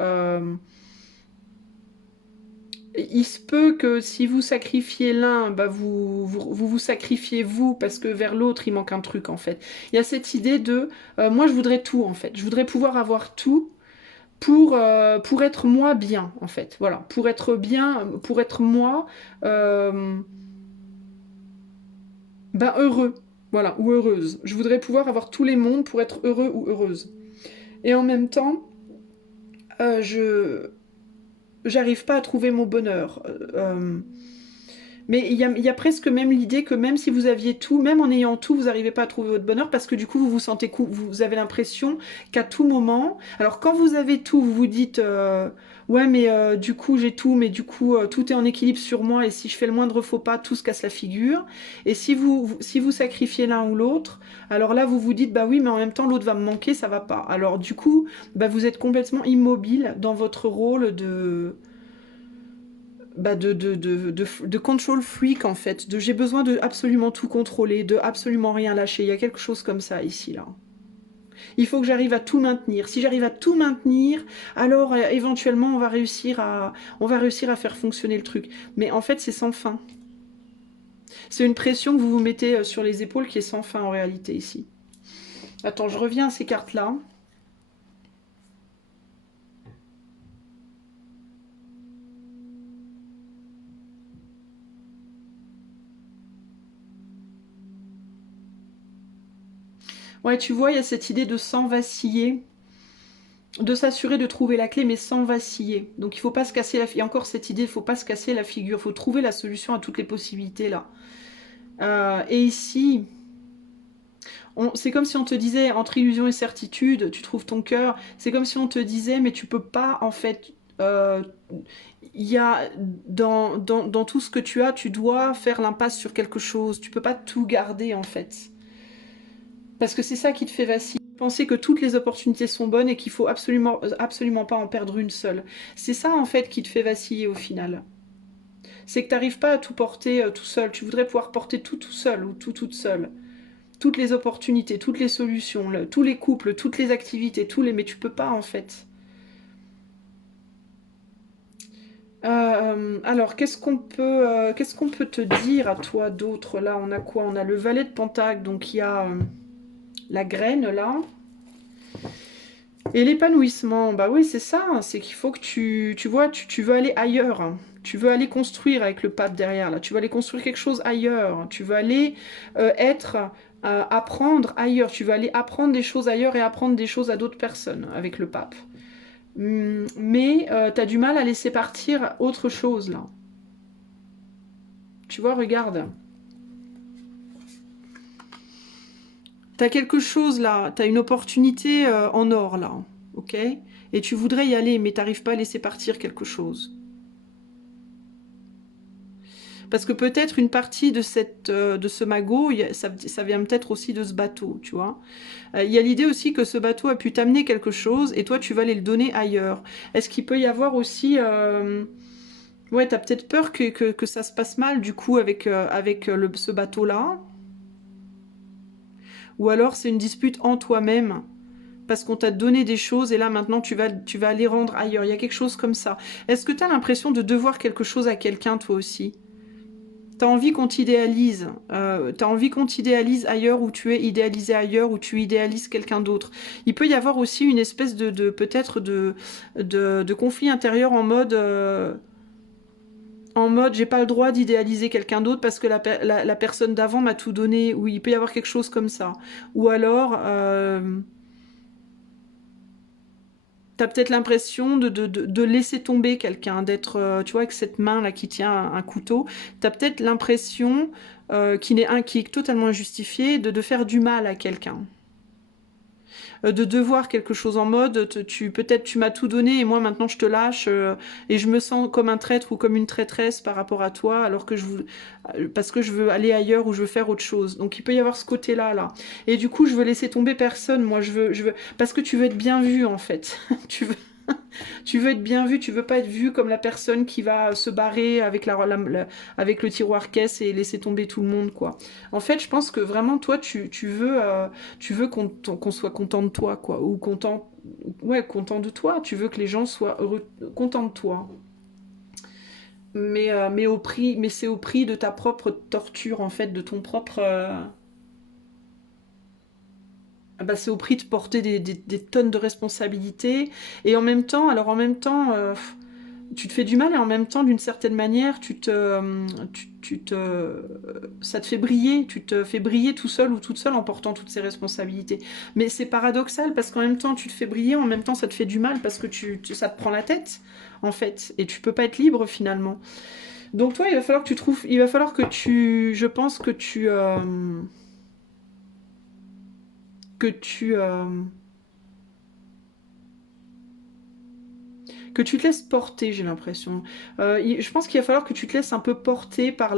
il se peut que si vous sacrifiez l'un, bah vous sacrifiez vous parce que vers l'autre il manque un truc en fait. Il y a cette idée de moi je voudrais tout en fait. Je voudrais pouvoir avoir tout pour être moi bien en fait. Voilà, pour être bien, pour être moi euh, ben heureux. Voilà, ou heureuse. Je voudrais pouvoir avoir tous les mondes pour être heureux ou heureuse. Et en même temps, je j'arrive pas à trouver mon bonheur. Mais il y a presque même l'idée que même si vous aviez tout, même en ayant tout, vous n'arrivez pas à trouver votre bonheur parce que du coup vous vous sentez vous avez l'impression qu'à tout moment, alors quand vous avez tout, vous vous dites ouais mais du coup j'ai tout, mais du coup tout est en équilibre sur moi et si je fais le moindre faux pas, tout se casse la figure. Et si vous sacrifiez l'un ou l'autre, alors là vous vous dites bah oui mais en même temps l'autre va me manquer, ça va pas. Alors du coup bah, vous êtes complètement immobile dans votre rôle de control freak en fait, de j'ai besoin de absolument tout contrôler, de absolument rien lâcher. Il y a quelque chose comme ça ici là. Il faut que j'arrive à tout maintenir. Si j'arrive à tout maintenir, alors éventuellement on va réussir à faire fonctionner le truc. Mais en fait c'est sans fin. C'est une pression que vous vous mettez sur les épaules qui est sans fin en réalité ici. Attends, je reviens à ces cartes là. Ouais, tu vois, il y a cette idée de sans vaciller, de s'assurer de trouver la clé, mais sans vaciller. Donc il faut pas se casser la figure. Il y a encore cette idée, il faut pas se casser la figure. Il faut trouver la solution à toutes les possibilités là. Et ici, c'est comme si on te disait, entre illusion et certitude, tu trouves ton cœur. C'est comme si on te disait, mais tu peux pas, en fait. euh, Il y a dans tout ce que tu as, tu dois faire l'impasse sur quelque chose. Tu peux pas tout garder, en fait. Parce que c'est ça qui te fait vaciller. Penser que toutes les opportunités sont bonnes et qu'il faut absolument, absolument pas en perdre une seule. C'est ça, en fait, qui te fait vaciller au final. C'est que tu n'arrives pas à tout porter tout seul. Tu voudrais pouvoir porter tout tout seul ou tout toute seule. Toutes les opportunités, toutes les solutions, tous les couples, toutes les activités, tous les... Mais tu peux pas en fait. Alors, qu'est-ce qu'on peut te dire à toi d'autre? Là, on a quoi? On a le valet de Pentacle, donc il y a la graine là. Et l'épanouissement, bah oui, c'est ça. C'est qu'il faut que tu vois, tu veux aller ailleurs, hein. Tu veux aller construire avec le pape derrière là. Tu veux aller construire quelque chose ailleurs. Tu veux aller apprendre ailleurs. Tu veux aller apprendre des choses ailleurs et apprendre des choses à d'autres personnes avec le pape. Mais tu as du mal à laisser partir autre chose là. Tu vois, regarde. Tu as quelque chose là. Tu as une opportunité en or là. Ok? Et tu voudrais y aller, mais tu n'arrives pas à laisser partir quelque chose. Parce que peut-être une partie de ce magot, ça vient peut-être aussi de ce bateau, tu vois. Il y a l'idée aussi que ce bateau a pu t'amener quelque chose et toi tu vas aller le donner ailleurs. Est-ce qu'il peut y avoir aussi... Ouais, t'as peut-être peur que ça se passe mal du coup avec ce bateau-là. Ou alors c'est une dispute en toi-même. Parce qu'on t'a donné des choses et là maintenant tu vas les rendre ailleurs. Il y a quelque chose comme ça. Est-ce que tu as l'impression de devoir quelque chose à quelqu'un toi aussi? T'as envie qu'on t'idéalise, t'as envie qu'on t'idéalise ailleurs où tu es idéalisé ailleurs où tu idéalises quelqu'un d'autre. Il peut y avoir aussi une espèce de peut-être de conflit intérieur en mode j'ai pas le droit d'idéaliser quelqu'un d'autre parce que la personne d'avant m'a tout donné. Oui, il peut y avoir quelque chose comme ça. Ou alors t'as peut-être l'impression de laisser tomber quelqu'un, d'être, tu vois, avec cette main là qui tient un couteau. T'as peut-être l'impression qui est totalement injustifiée de faire du mal à quelqu'un. De devoir quelque chose en mode, peut-être tu m'as tout donné et moi maintenant je te lâche et je me sens comme un traître ou comme une traîtresse par rapport à toi alors que parce que je veux aller ailleurs ou je veux faire autre chose. Donc il peut y avoir ce côté-là là. Et du coup je veux laisser tomber personne. Moi je veux parce que tu veux être bien vu en fait. tu veux tu veux être bien vu, tu veux pas être vu comme la personne qui va se barrer avec, avec le tiroir caisse et laisser tomber tout le monde, quoi. En fait, je pense que vraiment, toi, tu veux qu'on soit content de toi, quoi. Ou content, ouais, content de toi. Tu veux que les gens soient heureux, contents de toi. Mais c'est au prix de ta propre torture, en fait, de ton propre... bah, c'est au prix de porter des tonnes de responsabilités. Et en même temps, tu te fais du mal et en même temps, d'une certaine manière, ça te fait briller, tu te fais briller tout seul ou toute seule en portant toutes ces responsabilités. Mais c'est paradoxal parce qu'en même temps, tu te fais briller, en même temps, ça te fait du mal parce que ça te prend la tête, en fait, et tu peux pas être libre finalement. Donc toi, il va falloir je pense que que tu te laisses porter, j'ai l'impression. Je pense qu'il va falloir que tu te laisses un peu porter par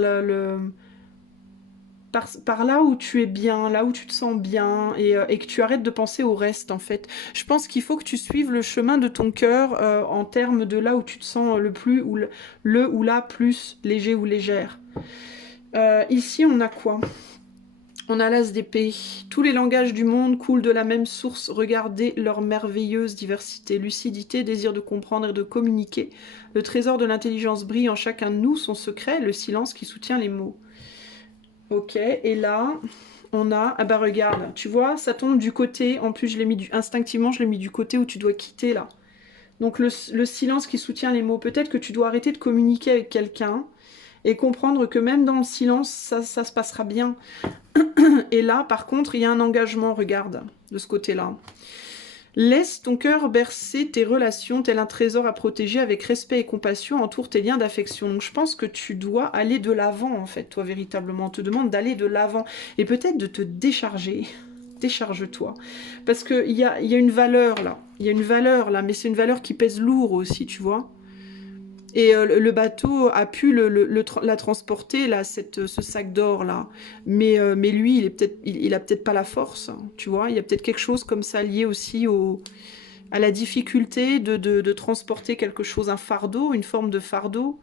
par là où tu es bien, là où tu te sens bien, et que tu arrêtes de penser au reste, en fait. Je pense qu'il faut que tu suives le chemin de ton cœur en termes de là où tu te sens le plus, ou le ou la plus léger ou légère. Ici, on a quoi? On a l'as d'épée. Tous les langages du monde coulent de la même source. Regardez leur merveilleuse diversité. Lucidité, désir de comprendre et de communiquer. Le trésor de l'intelligence brille en chacun de nous. Son secret, le silence qui soutient les mots. Ok, et là, on a... Ah bah regarde, tu vois, ça tombe du côté. En plus, instinctivement, je l'ai mis du côté où tu dois quitter, là. Donc le silence qui soutient les mots. Peut-être que tu dois arrêter de communiquer avec quelqu'un et comprendre que même dans le silence, ça se passera bien. Et là, par contre, il y a un engagement, regarde, de ce côté-là. Laisse ton cœur bercer tes relations, tel un trésor à protéger avec respect et compassion, entoure tes liens d'affection. Donc je pense que tu dois aller de l'avant, en fait, toi, véritablement. On te demande d'aller de l'avant et peut-être de te décharger. Décharge-toi. Parce qu'il y a une valeur, là. Il y a une valeur, là, mais c'est une valeur qui pèse lourd aussi, tu vois. Et le bateau a pu la transporter, là, ce sac d'or, là. Mais lui, il a peut-être pas la force, hein, tu vois. Il y a peut-être quelque chose comme ça lié aussi à la difficulté de transporter quelque chose, un fardeau, une forme de fardeau.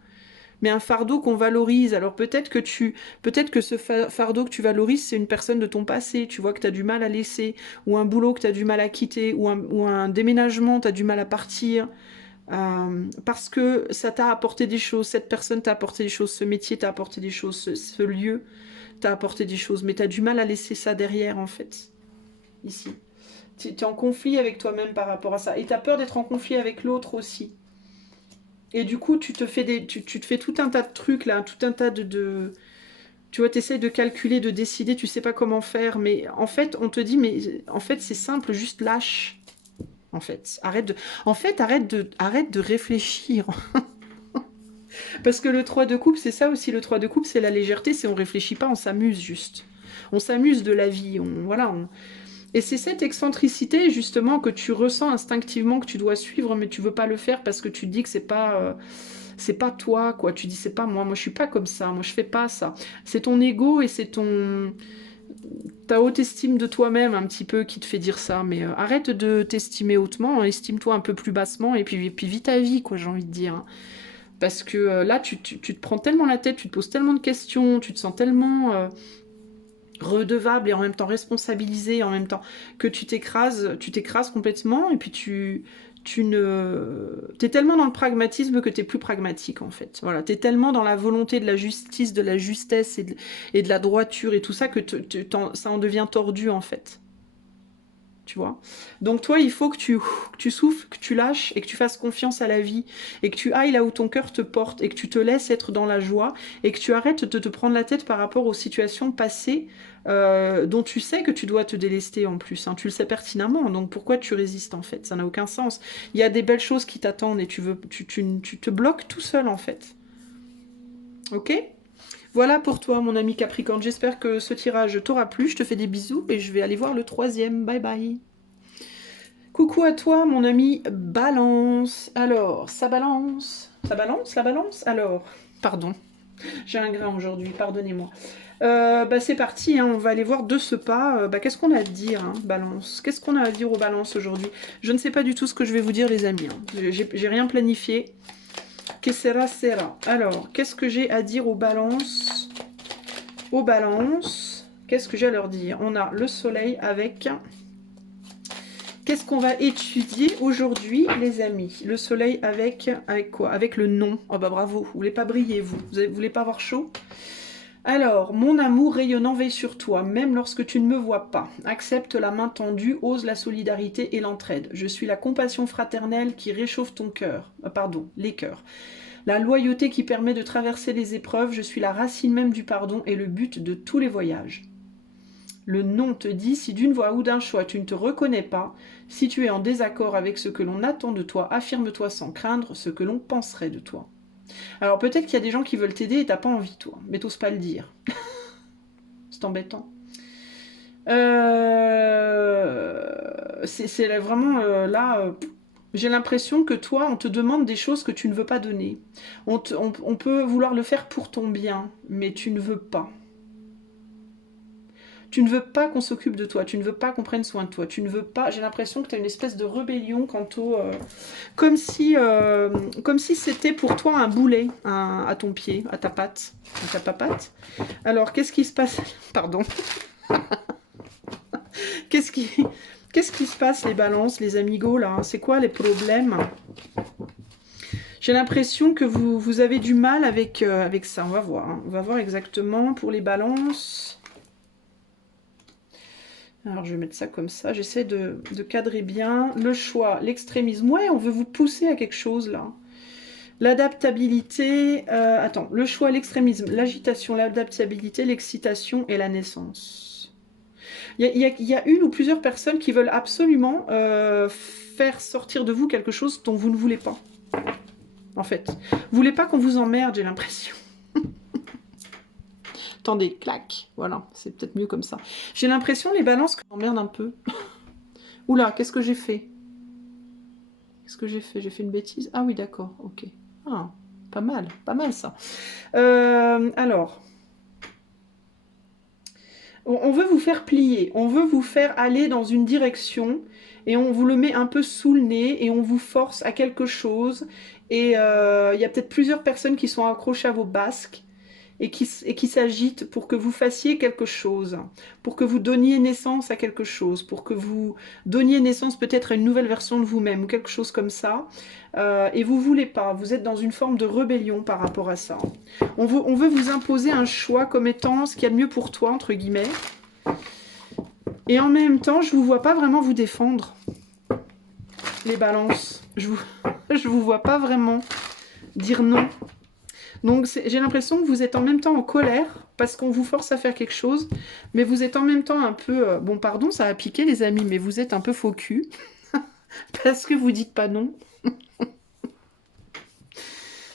Mais un fardeau qu'on valorise. Alors peut-être que ce fardeau que tu valorises, c'est une personne de ton passé, tu vois, que tu as du mal à laisser, ou un boulot que tu as du mal à quitter, ou un déménagement, tu as du mal à partir. Parce que ça t'a apporté des choses, cette personne t'a apporté des choses, ce métier t'a apporté des choses, ce lieu t'a apporté des choses, mais t'as du mal à laisser ça derrière en fait, ici. Tu es en conflit avec toi-même par rapport à ça, et t'as peur d'être en conflit avec l'autre aussi. Et du coup, tu te fais tout un tas de trucs là, tout un tas tu vois, t'essayes de calculer, de décider, tu sais pas comment faire, mais en fait, on te dit, mais en fait, c'est simple, juste lâche. En fait, arrête de réfléchir. Parce que le 3 de coupe, c'est ça aussi, le 3 de coupe, c'est la légèreté, c'est on réfléchit pas, on s'amuse juste. On s'amuse de la vie, Et c'est cette excentricité, justement, que tu ressens instinctivement que tu dois suivre, mais tu veux pas le faire parce que tu te dis que c'est pas toi, quoi. Tu dis, c'est pas moi, je suis pas comme ça, moi je fais pas ça. C'est ton ego et c'est ta haute estime de toi-même un petit peu qui te fait dire ça, mais arrête de t'estimer hautement, hein, estime-toi un peu plus bassement et puis vis ta vie, quoi, j'ai envie de dire, hein. Parce que là, tu te prends tellement la tête, tu te poses tellement de questions, tu te sens tellement redevable et en même temps responsabilisé, en même temps que tu t'écrases complètement et puis t'es tellement dans le pragmatisme que t'es plus pragmatique en fait. Voilà, t'es tellement dans la volonté de la justice, de la justesse et de la droiture et tout ça que ça en devient tordu en fait. Tu vois. Donc toi, il faut que tu souffles, que tu lâches et que tu fasses confiance à la vie et que tu ailles là où ton cœur te porte et que tu te laisses être dans la joie et que tu arrêtes de te prendre la tête par rapport aux situations passées dont tu sais que tu dois te délester en plus, hein. Tu le sais pertinemment, donc pourquoi tu résistes en fait? Ça n'a aucun sens. Il y a des belles choses qui t'attendent et tu te bloques tout seul en fait. Ok? Voilà pour toi, mon ami Capricorne. J'espère que ce tirage t'aura plu. Je te fais des bisous et je vais aller voir le troisième. Bye bye. Coucou à toi, mon ami Balance. Alors, ça balance? Ça balance, la balance? Alors, pardon, j'ai un grain aujourd'hui, pardonnez-moi. C'est parti, hein, on va aller voir de ce pas. Qu'est-ce qu'on a à dire, hein, Balance? Qu'est-ce qu'on a à dire aux Balances aujourd'hui? Je ne sais pas du tout ce que je vais vous dire, les amis, hein. J'ai rien planifié. Que sera, sera. Alors, qu'est-ce que j'ai à dire aux Balances? Aux Balances, qu'est-ce que j'ai à leur dire? On a le soleil avec... Qu'est-ce qu'on va étudier aujourd'hui, les amis? Le soleil avec quoi? Avec le non. Oh bah bravo, vous voulez pas briller, vous voulez pas avoir chaud? Alors, mon amour rayonnant veille sur toi, même lorsque tu ne me vois pas. Accepte la main tendue, ose la solidarité et l'entraide. Je suis la compassion fraternelle qui réchauffe ton cœur. Pardon, les cœurs. La loyauté qui permet de traverser les épreuves. Je suis la racine même du pardon et le but de tous les voyages. Le non te dit, si d'une voix ou d'un choix tu ne te reconnais pas, si tu es en désaccord avec ce que l'on attend de toi, affirme-toi sans craindre ce que l'on penserait de toi. Alors peut-être qu'il y a des gens qui veulent t'aider et t'as pas envie, toi, mais t'oses pas le dire. C'est embêtant. C'est vraiment là... j'ai l'impression que toi, on te demande des choses que tu ne veux pas donner. On peut vouloir le faire pour ton bien, mais tu ne veux pas. Tu ne veux pas qu'on s'occupe de toi, tu ne veux pas qu'on prenne soin de toi, tu ne veux pas... J'ai l'impression que tu as une espèce de rébellion quant au... comme si c'était pour toi un boulet à ton pied, à ta patte, à ta papate. Alors, qu'est-ce qui se passe? Pardon. Qu'est-ce qui... Qu'est-ce qui se passe, les balances, les amigos, là? C'est quoi les problèmes? J'ai l'impression que vous avez du mal avec ça. On va voir, hein. On va voir exactement pour les balances... Alors, je vais mettre ça comme ça. J'essaie de cadrer bien. Le choix, l'extrémisme. Ouais, on veut vous pousser à quelque chose, là. L'adaptabilité, attends, le choix, l'extrémisme, l'agitation, l'adaptabilité, l'excitation et la naissance. Il y a une ou plusieurs personnes qui veulent absolument faire sortir de vous quelque chose dont vous ne voulez pas, en fait. Vous voulez pas qu'on vous emmerde, j'ai l'impression. Attendez, clac, voilà, c'est peut-être mieux comme ça. J'ai l'impression, les balances, que j'emmerde un peu. Oula, qu'est-ce que j'ai fait? Qu'est-ce que j'ai fait? J'ai fait une bêtise? Ah oui, d'accord, ok. Ah, pas mal ça. Alors, on veut vous faire plier, on veut vous faire aller dans une direction et on vous le met un peu sous le nez et on vous force à quelque chose. Et il y a peut-être plusieurs personnes qui sont accrochées à vos basques et qui s'agitent pour que vous fassiez quelque chose, pour que vous donniez naissance à quelque chose, pour que vous donniez naissance peut-être à une nouvelle version de vous-même ou quelque chose comme ça. Et vous voulez pas, vous êtes dans une forme de rébellion par rapport à ça. On veut vous imposer un choix comme étant ce qu'il y a de mieux pour toi, entre guillemets. Et en même temps, je vous vois pas vraiment vous défendre, les balances. Je vous vois pas vraiment dire non. Donc j'ai l'impression que vous êtes en même temps en colère parce qu'on vous force à faire quelque chose, mais vous êtes en même temps un peu... bon, pardon, ça a piqué les amis, mais vous êtes un peu faux cul parce que vous dites pas non.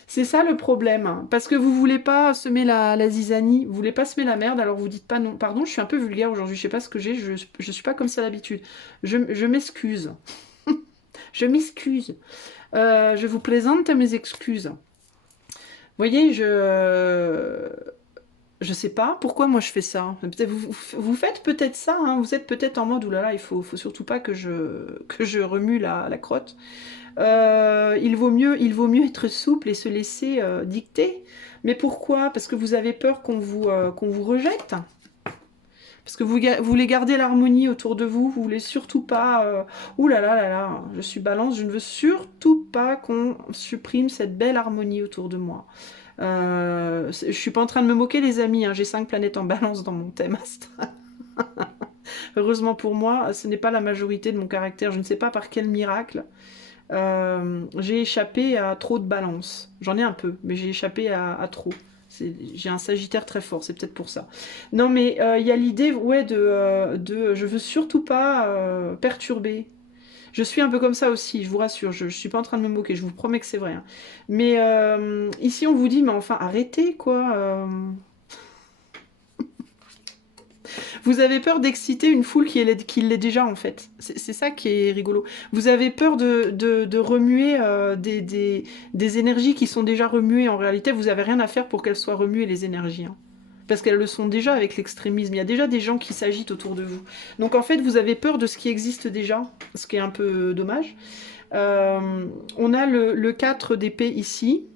C'est ça le problème, hein, parce que vous voulez pas semer la zizanie, vous voulez pas semer la merde, alors vous dites pas non. Pardon, je suis un peu vulgaire aujourd'hui, je sais pas ce que j'ai, je suis pas comme ça d'habitude. Je m'excuse. Je m'excuse. Je vous plaisante mes excuses. Vous voyez, je sais pas pourquoi moi je fais ça. Vous faites peut-être ça, hein, vous êtes peut-être en mode oulala, faut surtout pas que je remue la crotte. Il vaut mieux être souple et se laisser dicter. Mais pourquoi? Parce que vous avez peur qu'on vous rejette. Parce que vous voulez garder l'harmonie autour de vous. Vous voulez surtout pas... ouh là là, je suis balance. Je ne veux surtout pas qu'on supprime cette belle harmonie autour de moi. Je suis pas en train de me moquer les amis. Hein, j'ai 5 planètes en balance dans mon thème astral. Heureusement pour moi, ce n'est pas la majorité de mon caractère. Je ne sais pas par quel miracle. J'ai échappé à trop de balance. J'en ai un peu, mais j'ai échappé à trop. J'ai un sagittaire très fort, c'est peut-être pour ça. Non, mais il y a l'idée, ouais, de je veux surtout pas perturber. Je suis un peu comme ça aussi, je vous rassure, je suis pas en train de me moquer, je vous promets que c'est vrai. Hein. Mais ici, on vous dit, mais enfin, arrêtez, quoi. Vous avez peur d'exciter une foule qui l'est déjà, en fait. C'est ça qui est rigolo. Vous avez peur de remuer des énergies qui sont déjà remuées. En réalité, vous n'avez rien à faire pour qu'elles soient remuées, les énergies. Hein. Parce qu'elles le sont déjà avec l'extrémisme. Il y a déjà des gens qui s'agitent autour de vous. Donc, en fait, vous avez peur de ce qui existe déjà, ce qui est un peu dommage. On a le 4 d'épée ici.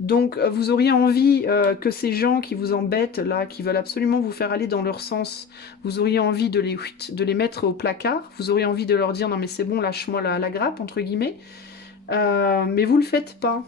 Donc vous auriez envie que ces gens qui vous embêtent là, qui veulent absolument vous faire aller dans leur sens, vous auriez envie de les mettre au placard, vous auriez envie de leur dire non mais c'est bon, lâche-moi la grappe, entre guillemets, mais vous le faites pas.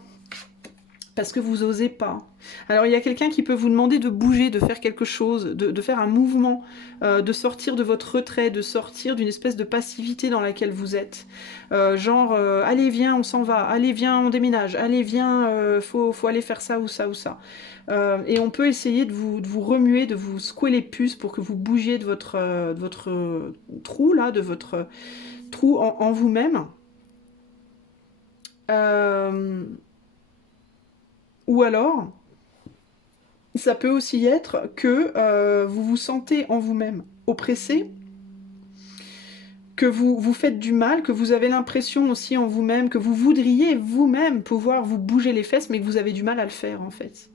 Parce que vous osez pas. Alors il y a quelqu'un qui peut vous demander de bouger, de faire quelque chose, de faire un mouvement, de sortir de votre retrait, de sortir d'une espèce de passivité dans laquelle vous êtes. Genre, allez viens, on s'en va, allez viens, on déménage, allez viens, faut aller faire ça ou ça ou ça. Et on peut essayer de vous remuer, de vous secouer les puces pour que vous bougiez de votre trou, là, de votre trou en vous-même. Ou alors, ça peut aussi être que vous vous sentez en vous-même oppressé, que vous faites du mal, que vous avez l'impression aussi en vous-même, que vous voudriez vous-même pouvoir vous bouger les fesses, mais que vous avez du mal à le faire en fait.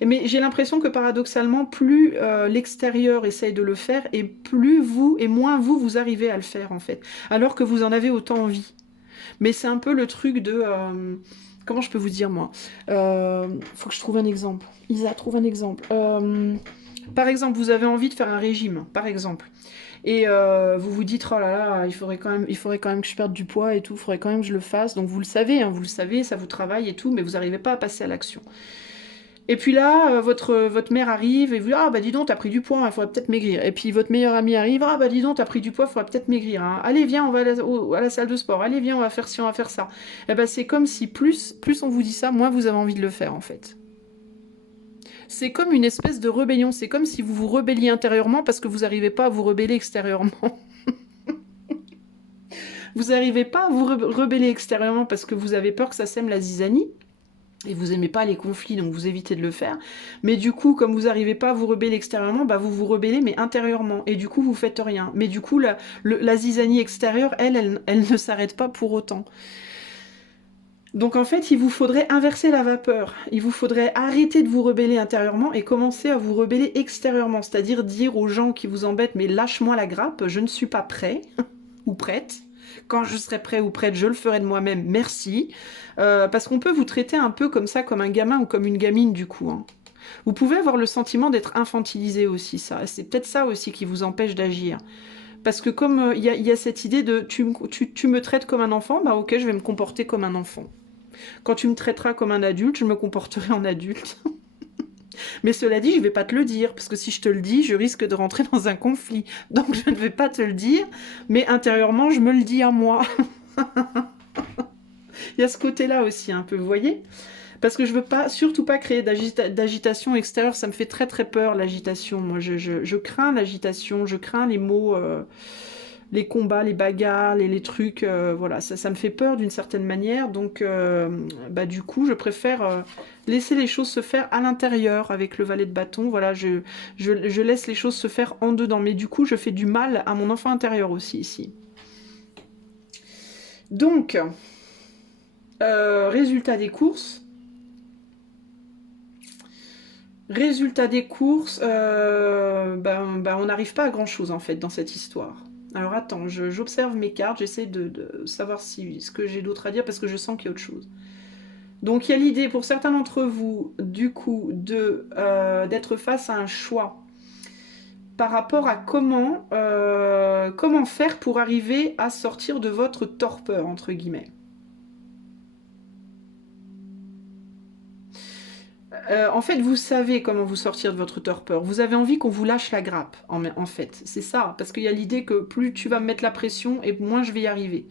Mais j'ai l'impression que paradoxalement, plus l'extérieur essaye de le faire, et plus vous, et moins vous arrivez à le faire en fait, alors que vous en avez autant envie. Mais c'est un peu le truc de... comment je peux vous dire, moi faut que je trouve un exemple. Isa, trouve un exemple. Par exemple, vous avez envie de faire un régime, par exemple. Et vous vous dites, oh là là, il faudrait quand même que je perde du poids et tout, il faudrait quand même que je le fasse. Donc vous le savez, hein, vous le savez, ça vous travaille et tout, mais vous n'arrivez pas à passer à l'action. Et puis là, votre mère arrive et vous dit, ah bah dis donc, t'as pris du poids, il faudrait peut-être maigrir. Et puis votre meilleur ami arrive, ah bah dis donc, t'as pris du poids, il faudrait peut-être maigrir, hein. Allez, viens, on va à la salle de sport. Allez, viens, on va faire ci, on va faire ça. Et ben c'est comme si plus on vous dit ça, moins vous avez envie de le faire en fait. C'est comme une espèce de rébellion. C'est comme si vous vous rebelliez intérieurement parce que vous n'arrivez pas à vous rebeller extérieurement. Vous n'arrivez pas à vous rebeller extérieurement parce que vous avez peur que ça sème la zizanie. Et vous aimez pas les conflits, donc vous évitez de le faire. Mais du coup, comme vous n'arrivez pas à vous rebeller extérieurement, bah vous vous rebellez, mais intérieurement. Et du coup, vous faites rien. Mais du coup, la zizanie extérieure, elle ne s'arrête pas pour autant. Donc en fait, il vous faudrait inverser la vapeur. Il vous faudrait arrêter de vous rebeller intérieurement et commencer à vous rebeller extérieurement. C'est-à-dire dire aux gens qui vous embêtent, mais lâche-moi la grappe, je ne suis pas prêt ou prête. Quand je serai prêt ou prête, je le ferai de moi-même, merci. Parce qu'on peut vous traiter un peu comme ça, comme un gamin ou comme une gamine du coup, hein. Vous pouvez avoir le sentiment d'être infantilisé aussi, ça. C'est peut-être ça aussi qui vous empêche d'agir. Parce que comme il y a cette idée de tu me traites comme un enfant, bah ok, je vais me comporter comme un enfant. Quand tu me traiteras comme un adulte, je me comporterai en adulte. Mais cela dit, je ne vais pas te le dire, parce que si je te le dis, je risque de rentrer dans un conflit. Donc je ne vais pas te le dire, mais intérieurement, je me le dis à moi. Il y a ce côté-là aussi, un peu, vous voyez? Parce que je veux pas, surtout pas créer d'agitation extérieure, ça me fait très très peur, l'agitation. Moi, je crains l'agitation, je crains les mots, les combats, les bagarres, les trucs, voilà, ça me fait peur d'une certaine manière. Donc, bah, du coup, je préfère laisser les choses se faire à l'intérieur avec le valet de bâton. Voilà, je laisse les choses se faire en dedans. Mais du coup, je fais du mal à mon enfant intérieur aussi ici. Donc, résultat des courses. Résultat des courses, on n'arrive pas à grand chose en fait dans cette histoire. Alors attends, j'observe mes cartes, j'essaie de savoir ce que j'ai d'autre à dire parce que je sens qu'il y a autre chose. Donc il y a l'idée pour certains d'entre vous, du coup, d'être face à un choix par rapport à comment faire pour arriver à sortir de votre torpeur, entre guillemets. En fait, vous savez comment vous sortir de votre torpeur. Vous avez envie qu'on vous lâche la grappe, en fait. C'est ça, parce qu'il y a l'idée que plus tu vas me mettre la pression et moins je vais y arriver.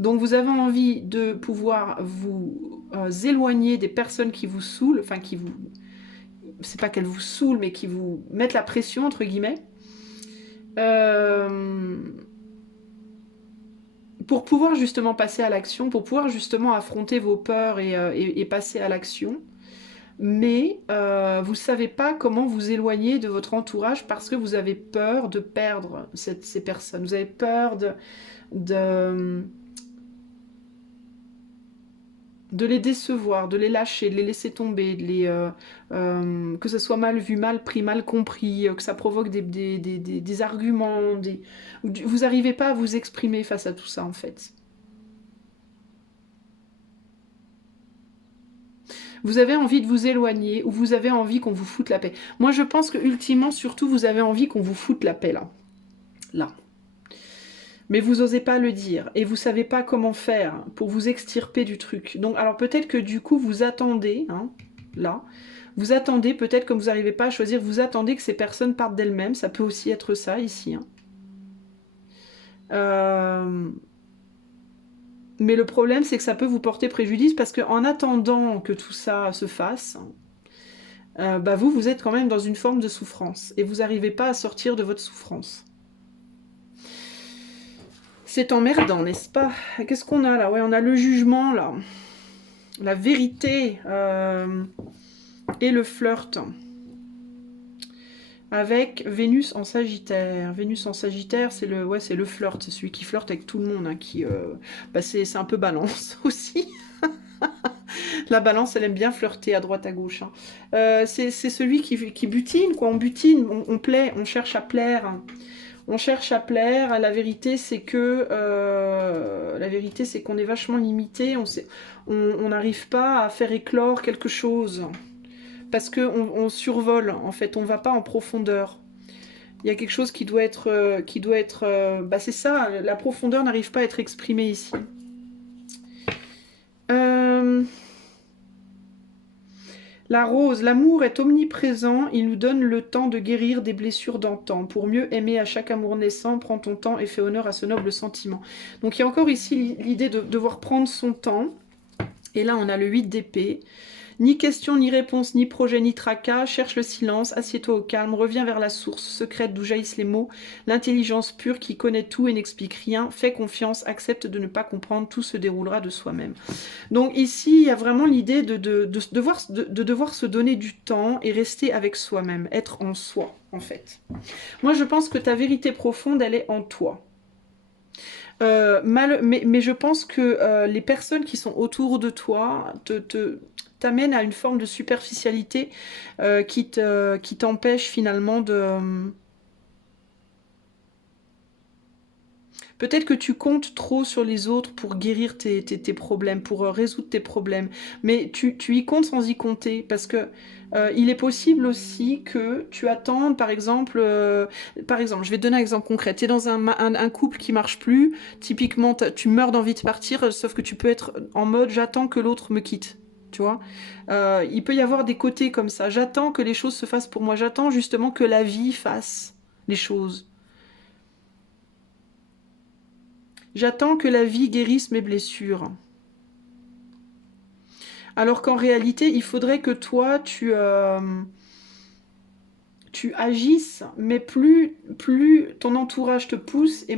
Donc vous avez envie de pouvoir vous éloigner des personnes qui vous saoulent, enfin qui vous... C'est pas qu'elles vous saoulent, mais qui vous mettent la pression, entre guillemets. Euh, pour pouvoir justement passer à l'action, pour pouvoir justement affronter vos peurs et passer à l'action. Mais vous ne savez pas comment vous éloigner de votre entourage parce que vous avez peur de perdre ces personnes. Vous avez peur de, de les décevoir, de les lâcher, de les laisser tomber, que ce soit mal vu, mal pris, mal compris, que ça provoque des arguments. Vous n'arrivez pas à vous exprimer face à tout ça en fait. Vous avez envie de vous éloigner ou vous avez envie qu'on vous foute la paix. Moi, je pense que ultimement, surtout, vous avez envie qu'on vous foute la paix là. Là. Mais vous osez pas le dire et vous savez pas comment faire pour vous extirper du truc. Donc, alors peut-être que du coup, vous attendez, hein, là, vous attendez, peut-être comme vous n'arrivez pas à choisir, vous attendez que ces personnes partent d'elles-mêmes. Ça peut aussi être ça ici. Hein. Mais le problème, c'est que ça peut vous porter préjudice parce qu'en attendant que tout ça se fasse, vous êtes quand même dans une forme de souffrance et vous n'arrivez pas à sortir de votre souffrance. C'est emmerdant, n'est-ce pas? Qu'est-ce qu'on a là? Ouais, on a le jugement là, la vérité et le flirt. Avec Vénus en Sagittaire. Vénus en Sagittaire, c'est le flirt, c'est celui qui flirte avec tout le monde, hein, c'est un peu Balance aussi. La Balance, elle aime bien flirter à droite à gauche. Hein. C'est celui qui butine, quoi. On butine, on plaît, on cherche à plaire. On cherche à plaire. La vérité, c'est qu'on est vachement limité. On n'arrive pas à faire éclore quelque chose parce que on survole. En fait, on va pas en profondeur. Il y a quelque chose qui doit être, c'est ça. La profondeur n'arrive pas à être exprimée ici. La rose, l'amour est omniprésent, il nous donne le temps de guérir des blessures d'antan. Pour mieux aimer à chaque amour naissant, prends ton temps et fais honneur à ce noble sentiment. Donc il y a encore ici l'idée de devoir prendre son temps. Et là on a le 8 d'épée. Ni question, ni réponse, ni projet, ni tracas, cherche le silence, assieds-toi au calme, reviens vers la source secrète d'où jaillissent les mots, l'intelligence pure qui connaît tout et n'explique rien, fais confiance, accepte de ne pas comprendre, tout se déroulera de soi-même. Donc ici, il y a vraiment l'idée de devoir se donner du temps et rester avec soi-même, être en soi, en fait. Moi, je pense que ta vérité profonde, elle est en toi. Mais je pense que les personnes qui sont autour de toi t'amènent à une forme de superficialité qui t'empêche finalement de... Peut-être que tu comptes trop sur les autres pour guérir tes problèmes, pour résoudre tes problèmes, mais tu y comptes sans y compter, parce que il est possible aussi que tu attendes, par exemple, je vais te donner un exemple concret, tu es dans un couple qui marche plus, typiquement tu meurs d'envie de partir, sauf que tu peux être en mode j'attends que l'autre me quitte. Tu vois, il peut y avoir des côtés comme ça. J'attends que les choses se fassent pour moi. J'attends justement que la vie fasse les choses. J'attends que la vie guérisse mes blessures. Alors qu'en réalité, il faudrait que toi, tu agisses, mais plus ton entourage te pousse, et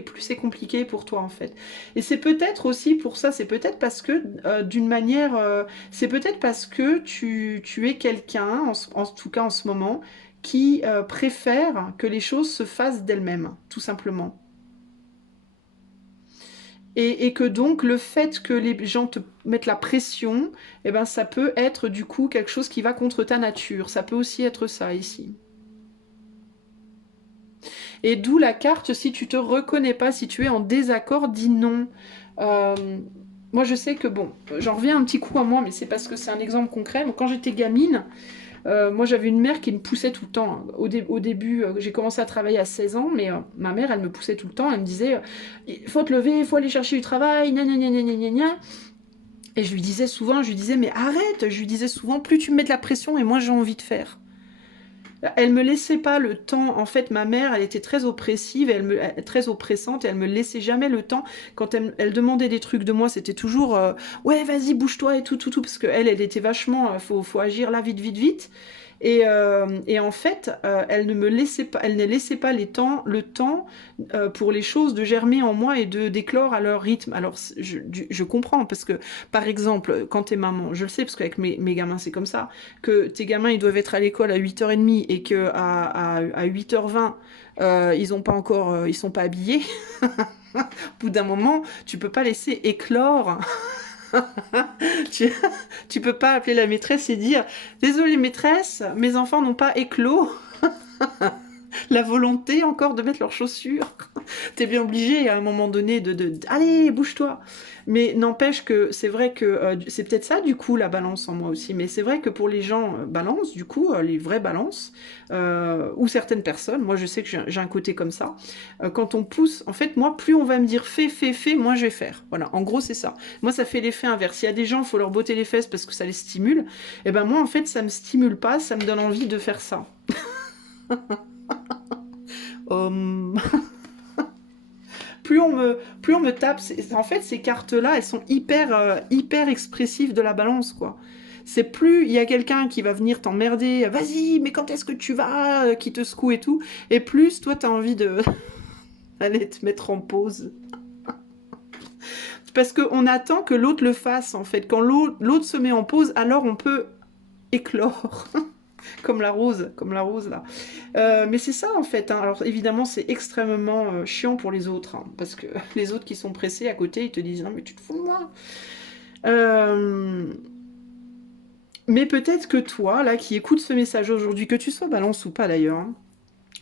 plus c'est compliqué pour toi, en fait. Et c'est peut-être aussi pour ça, c'est peut-être parce que, d'une manière... c'est peut-être parce que tu es quelqu'un, en tout cas en ce moment, qui préfère que les choses se fassent d'elles-mêmes, tout simplement. Et que donc le fait que les gens te mettent la pression, eh ben, ça peut être du coup quelque chose qui va contre ta nature. Ça peut aussi être ça ici. Et d'où la carte, si tu te reconnais pas, si tu es en désaccord, dis non. Euh, Moi je sais que bon, j'en reviens un petit coup à moi, mais c'est parce que c'est un exemple concret. Quand j'étais gamine, moi j'avais une mère qui me poussait tout le temps. Au début, j'ai commencé à travailler à 16 ans, mais ma mère elle me poussait tout le temps. Elle me disait, il faut te lever, il faut aller chercher du travail, gna gna gna gna gna gna gna. Et je lui disais souvent, je lui disais, mais arrête, je lui disais souvent, plus tu me mets de la pression et moins j'ai envie de faire. Elle me laissait pas le temps. En fait, ma mère, elle était très oppressive, très oppressante, et elle me laissait jamais le temps. Quand elle demandait des trucs de moi, c'était toujours ouais, vas-y, bouge-toi et tout, tout, tout, parce que elle était vachement, faut agir là, vite, vite, vite. Et en fait, elle ne me laissait pas, elle ne laissait pas le temps pour les choses de germer en moi et de d'éclore à leur rythme. Alors, je comprends, parce que, par exemple, quand t'es maman, je le sais, parce qu'avec mes gamins, c'est comme ça, que tes gamins, ils doivent être à l'école à 8h30 et que à 8h20, ils ont pas encore, ils sont pas habillés. Au bout d'un moment, tu peux pas laisser éclore. tu, tu peux pas appeler la maîtresse et dire désolée maîtresse, mes enfants n'ont pas éclos la volonté encore de mettre leurs chaussures. T'es bien obligé à un moment donné allez, bouge-toi. Mais n'empêche que c'est vrai que c'est peut-être ça du coup la balance en moi aussi. Mais c'est vrai que pour les gens balance, du coup, les vraies balances, ou certaines personnes, moi je sais que j'ai un côté comme ça, quand on pousse, en fait, moi, plus on va me dire fais, moi je vais faire. Voilà, en gros c'est ça. Moi ça fait l'effet inverse. S'il y a des gens, il faut leur botter les fesses parce que ça les stimule, et ben moi en fait ça me stimule pas, ça me donne envie de faire ça. Hum. Plus on me tape, en fait ces cartes-là, elles sont hyper expressives de la balance, quoi. C'est plus il y a quelqu'un qui va venir t'emmerder, vas-y, mais quand est-ce que tu vas, qui te secoue et tout, et plus toi t'as envie de aller te mettre en pause. Parce qu'on attend que l'autre le fasse, en fait. Quand l'autre se met en pause, alors on peut éclore. Comme la rose là. Mais c'est ça en fait, hein. Alors évidemment c'est extrêmement chiant pour les autres, hein, parce que les autres qui sont pressés à côté, ils te disent non mais tu te fous de moi. Euh, Mais peut-être que toi, là, qui écoutes ce message aujourd'hui, que tu sois balance ou pas d'ailleurs, hein,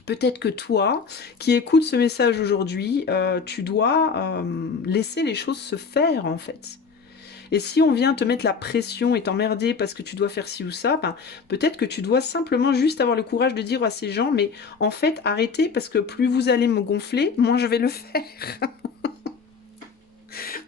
peut-être que toi, qui écoutes ce message aujourd'hui, tu dois laisser les choses se faire en fait. Et si on vient te mettre la pression et t'emmerder parce que tu dois faire ci ou ça, ben, peut-être que tu dois simplement juste avoir le courage de dire à ces gens, mais en fait, arrêtez parce que plus vous allez me gonfler, moins je vais le faire.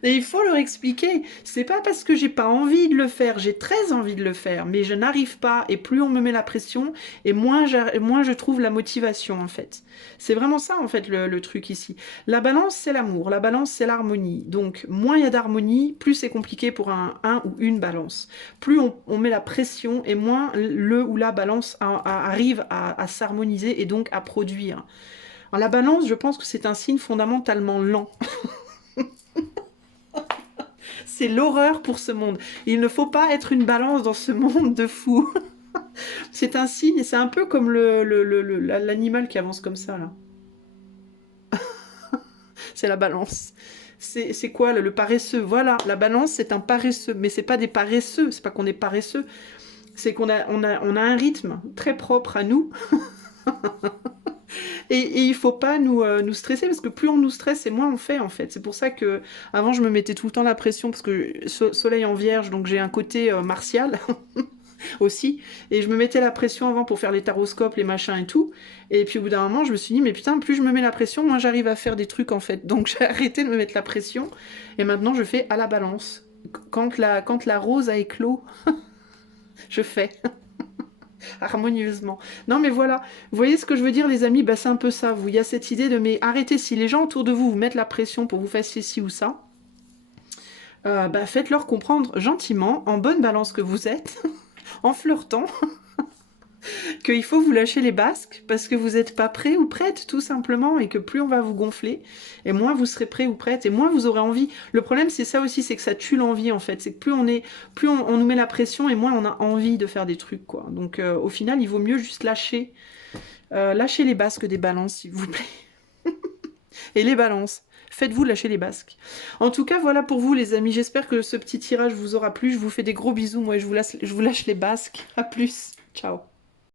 Et il faut leur expliquer. C'est pas parce que j'ai pas envie de le faire, j'ai très envie de le faire, mais je n'arrive pas. Et plus on me met la pression, et moins je trouve la motivation en fait. C'est vraiment ça en fait le truc ici. La balance c'est l'amour, la balance c'est l'harmonie. Donc moins il y a d'harmonie, plus c'est compliqué pour un ou une balance. Plus on met la pression et moins le ou la balance arrive à s'harmoniser et donc à produire. Alors, la balance, je pense que c'est un signe fondamentalement lent. C'est l'horreur pour ce monde. Il ne faut pas être une balance dans ce monde de fous. C'est un signe, c'est un peu comme l'animal qui avance comme ça, là. C'est la balance. C'est quoi, le paresseux? Voilà, la balance, c'est un paresseux. Mais c'est pas des paresseux, c'est pas qu'on est paresseux. C'est qu'on on a un rythme très propre à nous. Et il faut pas nous stresser, parce que plus on nous stresse, et moins on fait, en fait. C'est pour ça que avant je me mettais tout le temps la pression, parce que soleil en vierge, donc j'ai un côté martial aussi, et je me mettais la pression avant pour faire les taroscopes, les machins et tout, et puis au bout d'un moment, je me suis dit, mais putain, plus je me mets la pression, moins j'arrive à faire des trucs, en fait. Donc j'ai arrêté de me mettre la pression, et maintenant je fais à la balance. Quand la rose a éclos, je fais harmonieusement. Non mais voilà, vous voyez ce que je veux dire les amis, bah, c'est un peu ça, il y a cette idée de mais arrêtez, si les gens autour de vous vous mettent la pression pour vous faire ci ou ça, bah, faites-leur comprendre gentiment, en bonne balance que vous êtes, en flirtant, qu'il faut vous lâcher les basques parce que vous n'êtes pas prêt ou prête tout simplement, et que plus on va vous gonfler et moins vous serez prêt ou prête et moins vous aurez envie. Le problème c'est ça aussi, c'est que ça tue l'envie en fait, c'est que plus on nous met la pression et moins on a envie de faire des trucs quoi. Donc au final il vaut mieux juste lâcher les basques des balances s'il vous plaît. Et les balances, faites-vous lâcher les basques. En tout cas voilà pour vous les amis, j'espère que ce petit tirage vous aura plu, je vous fais des gros bisous, moi je vous lâche les basques, à plus, ciao.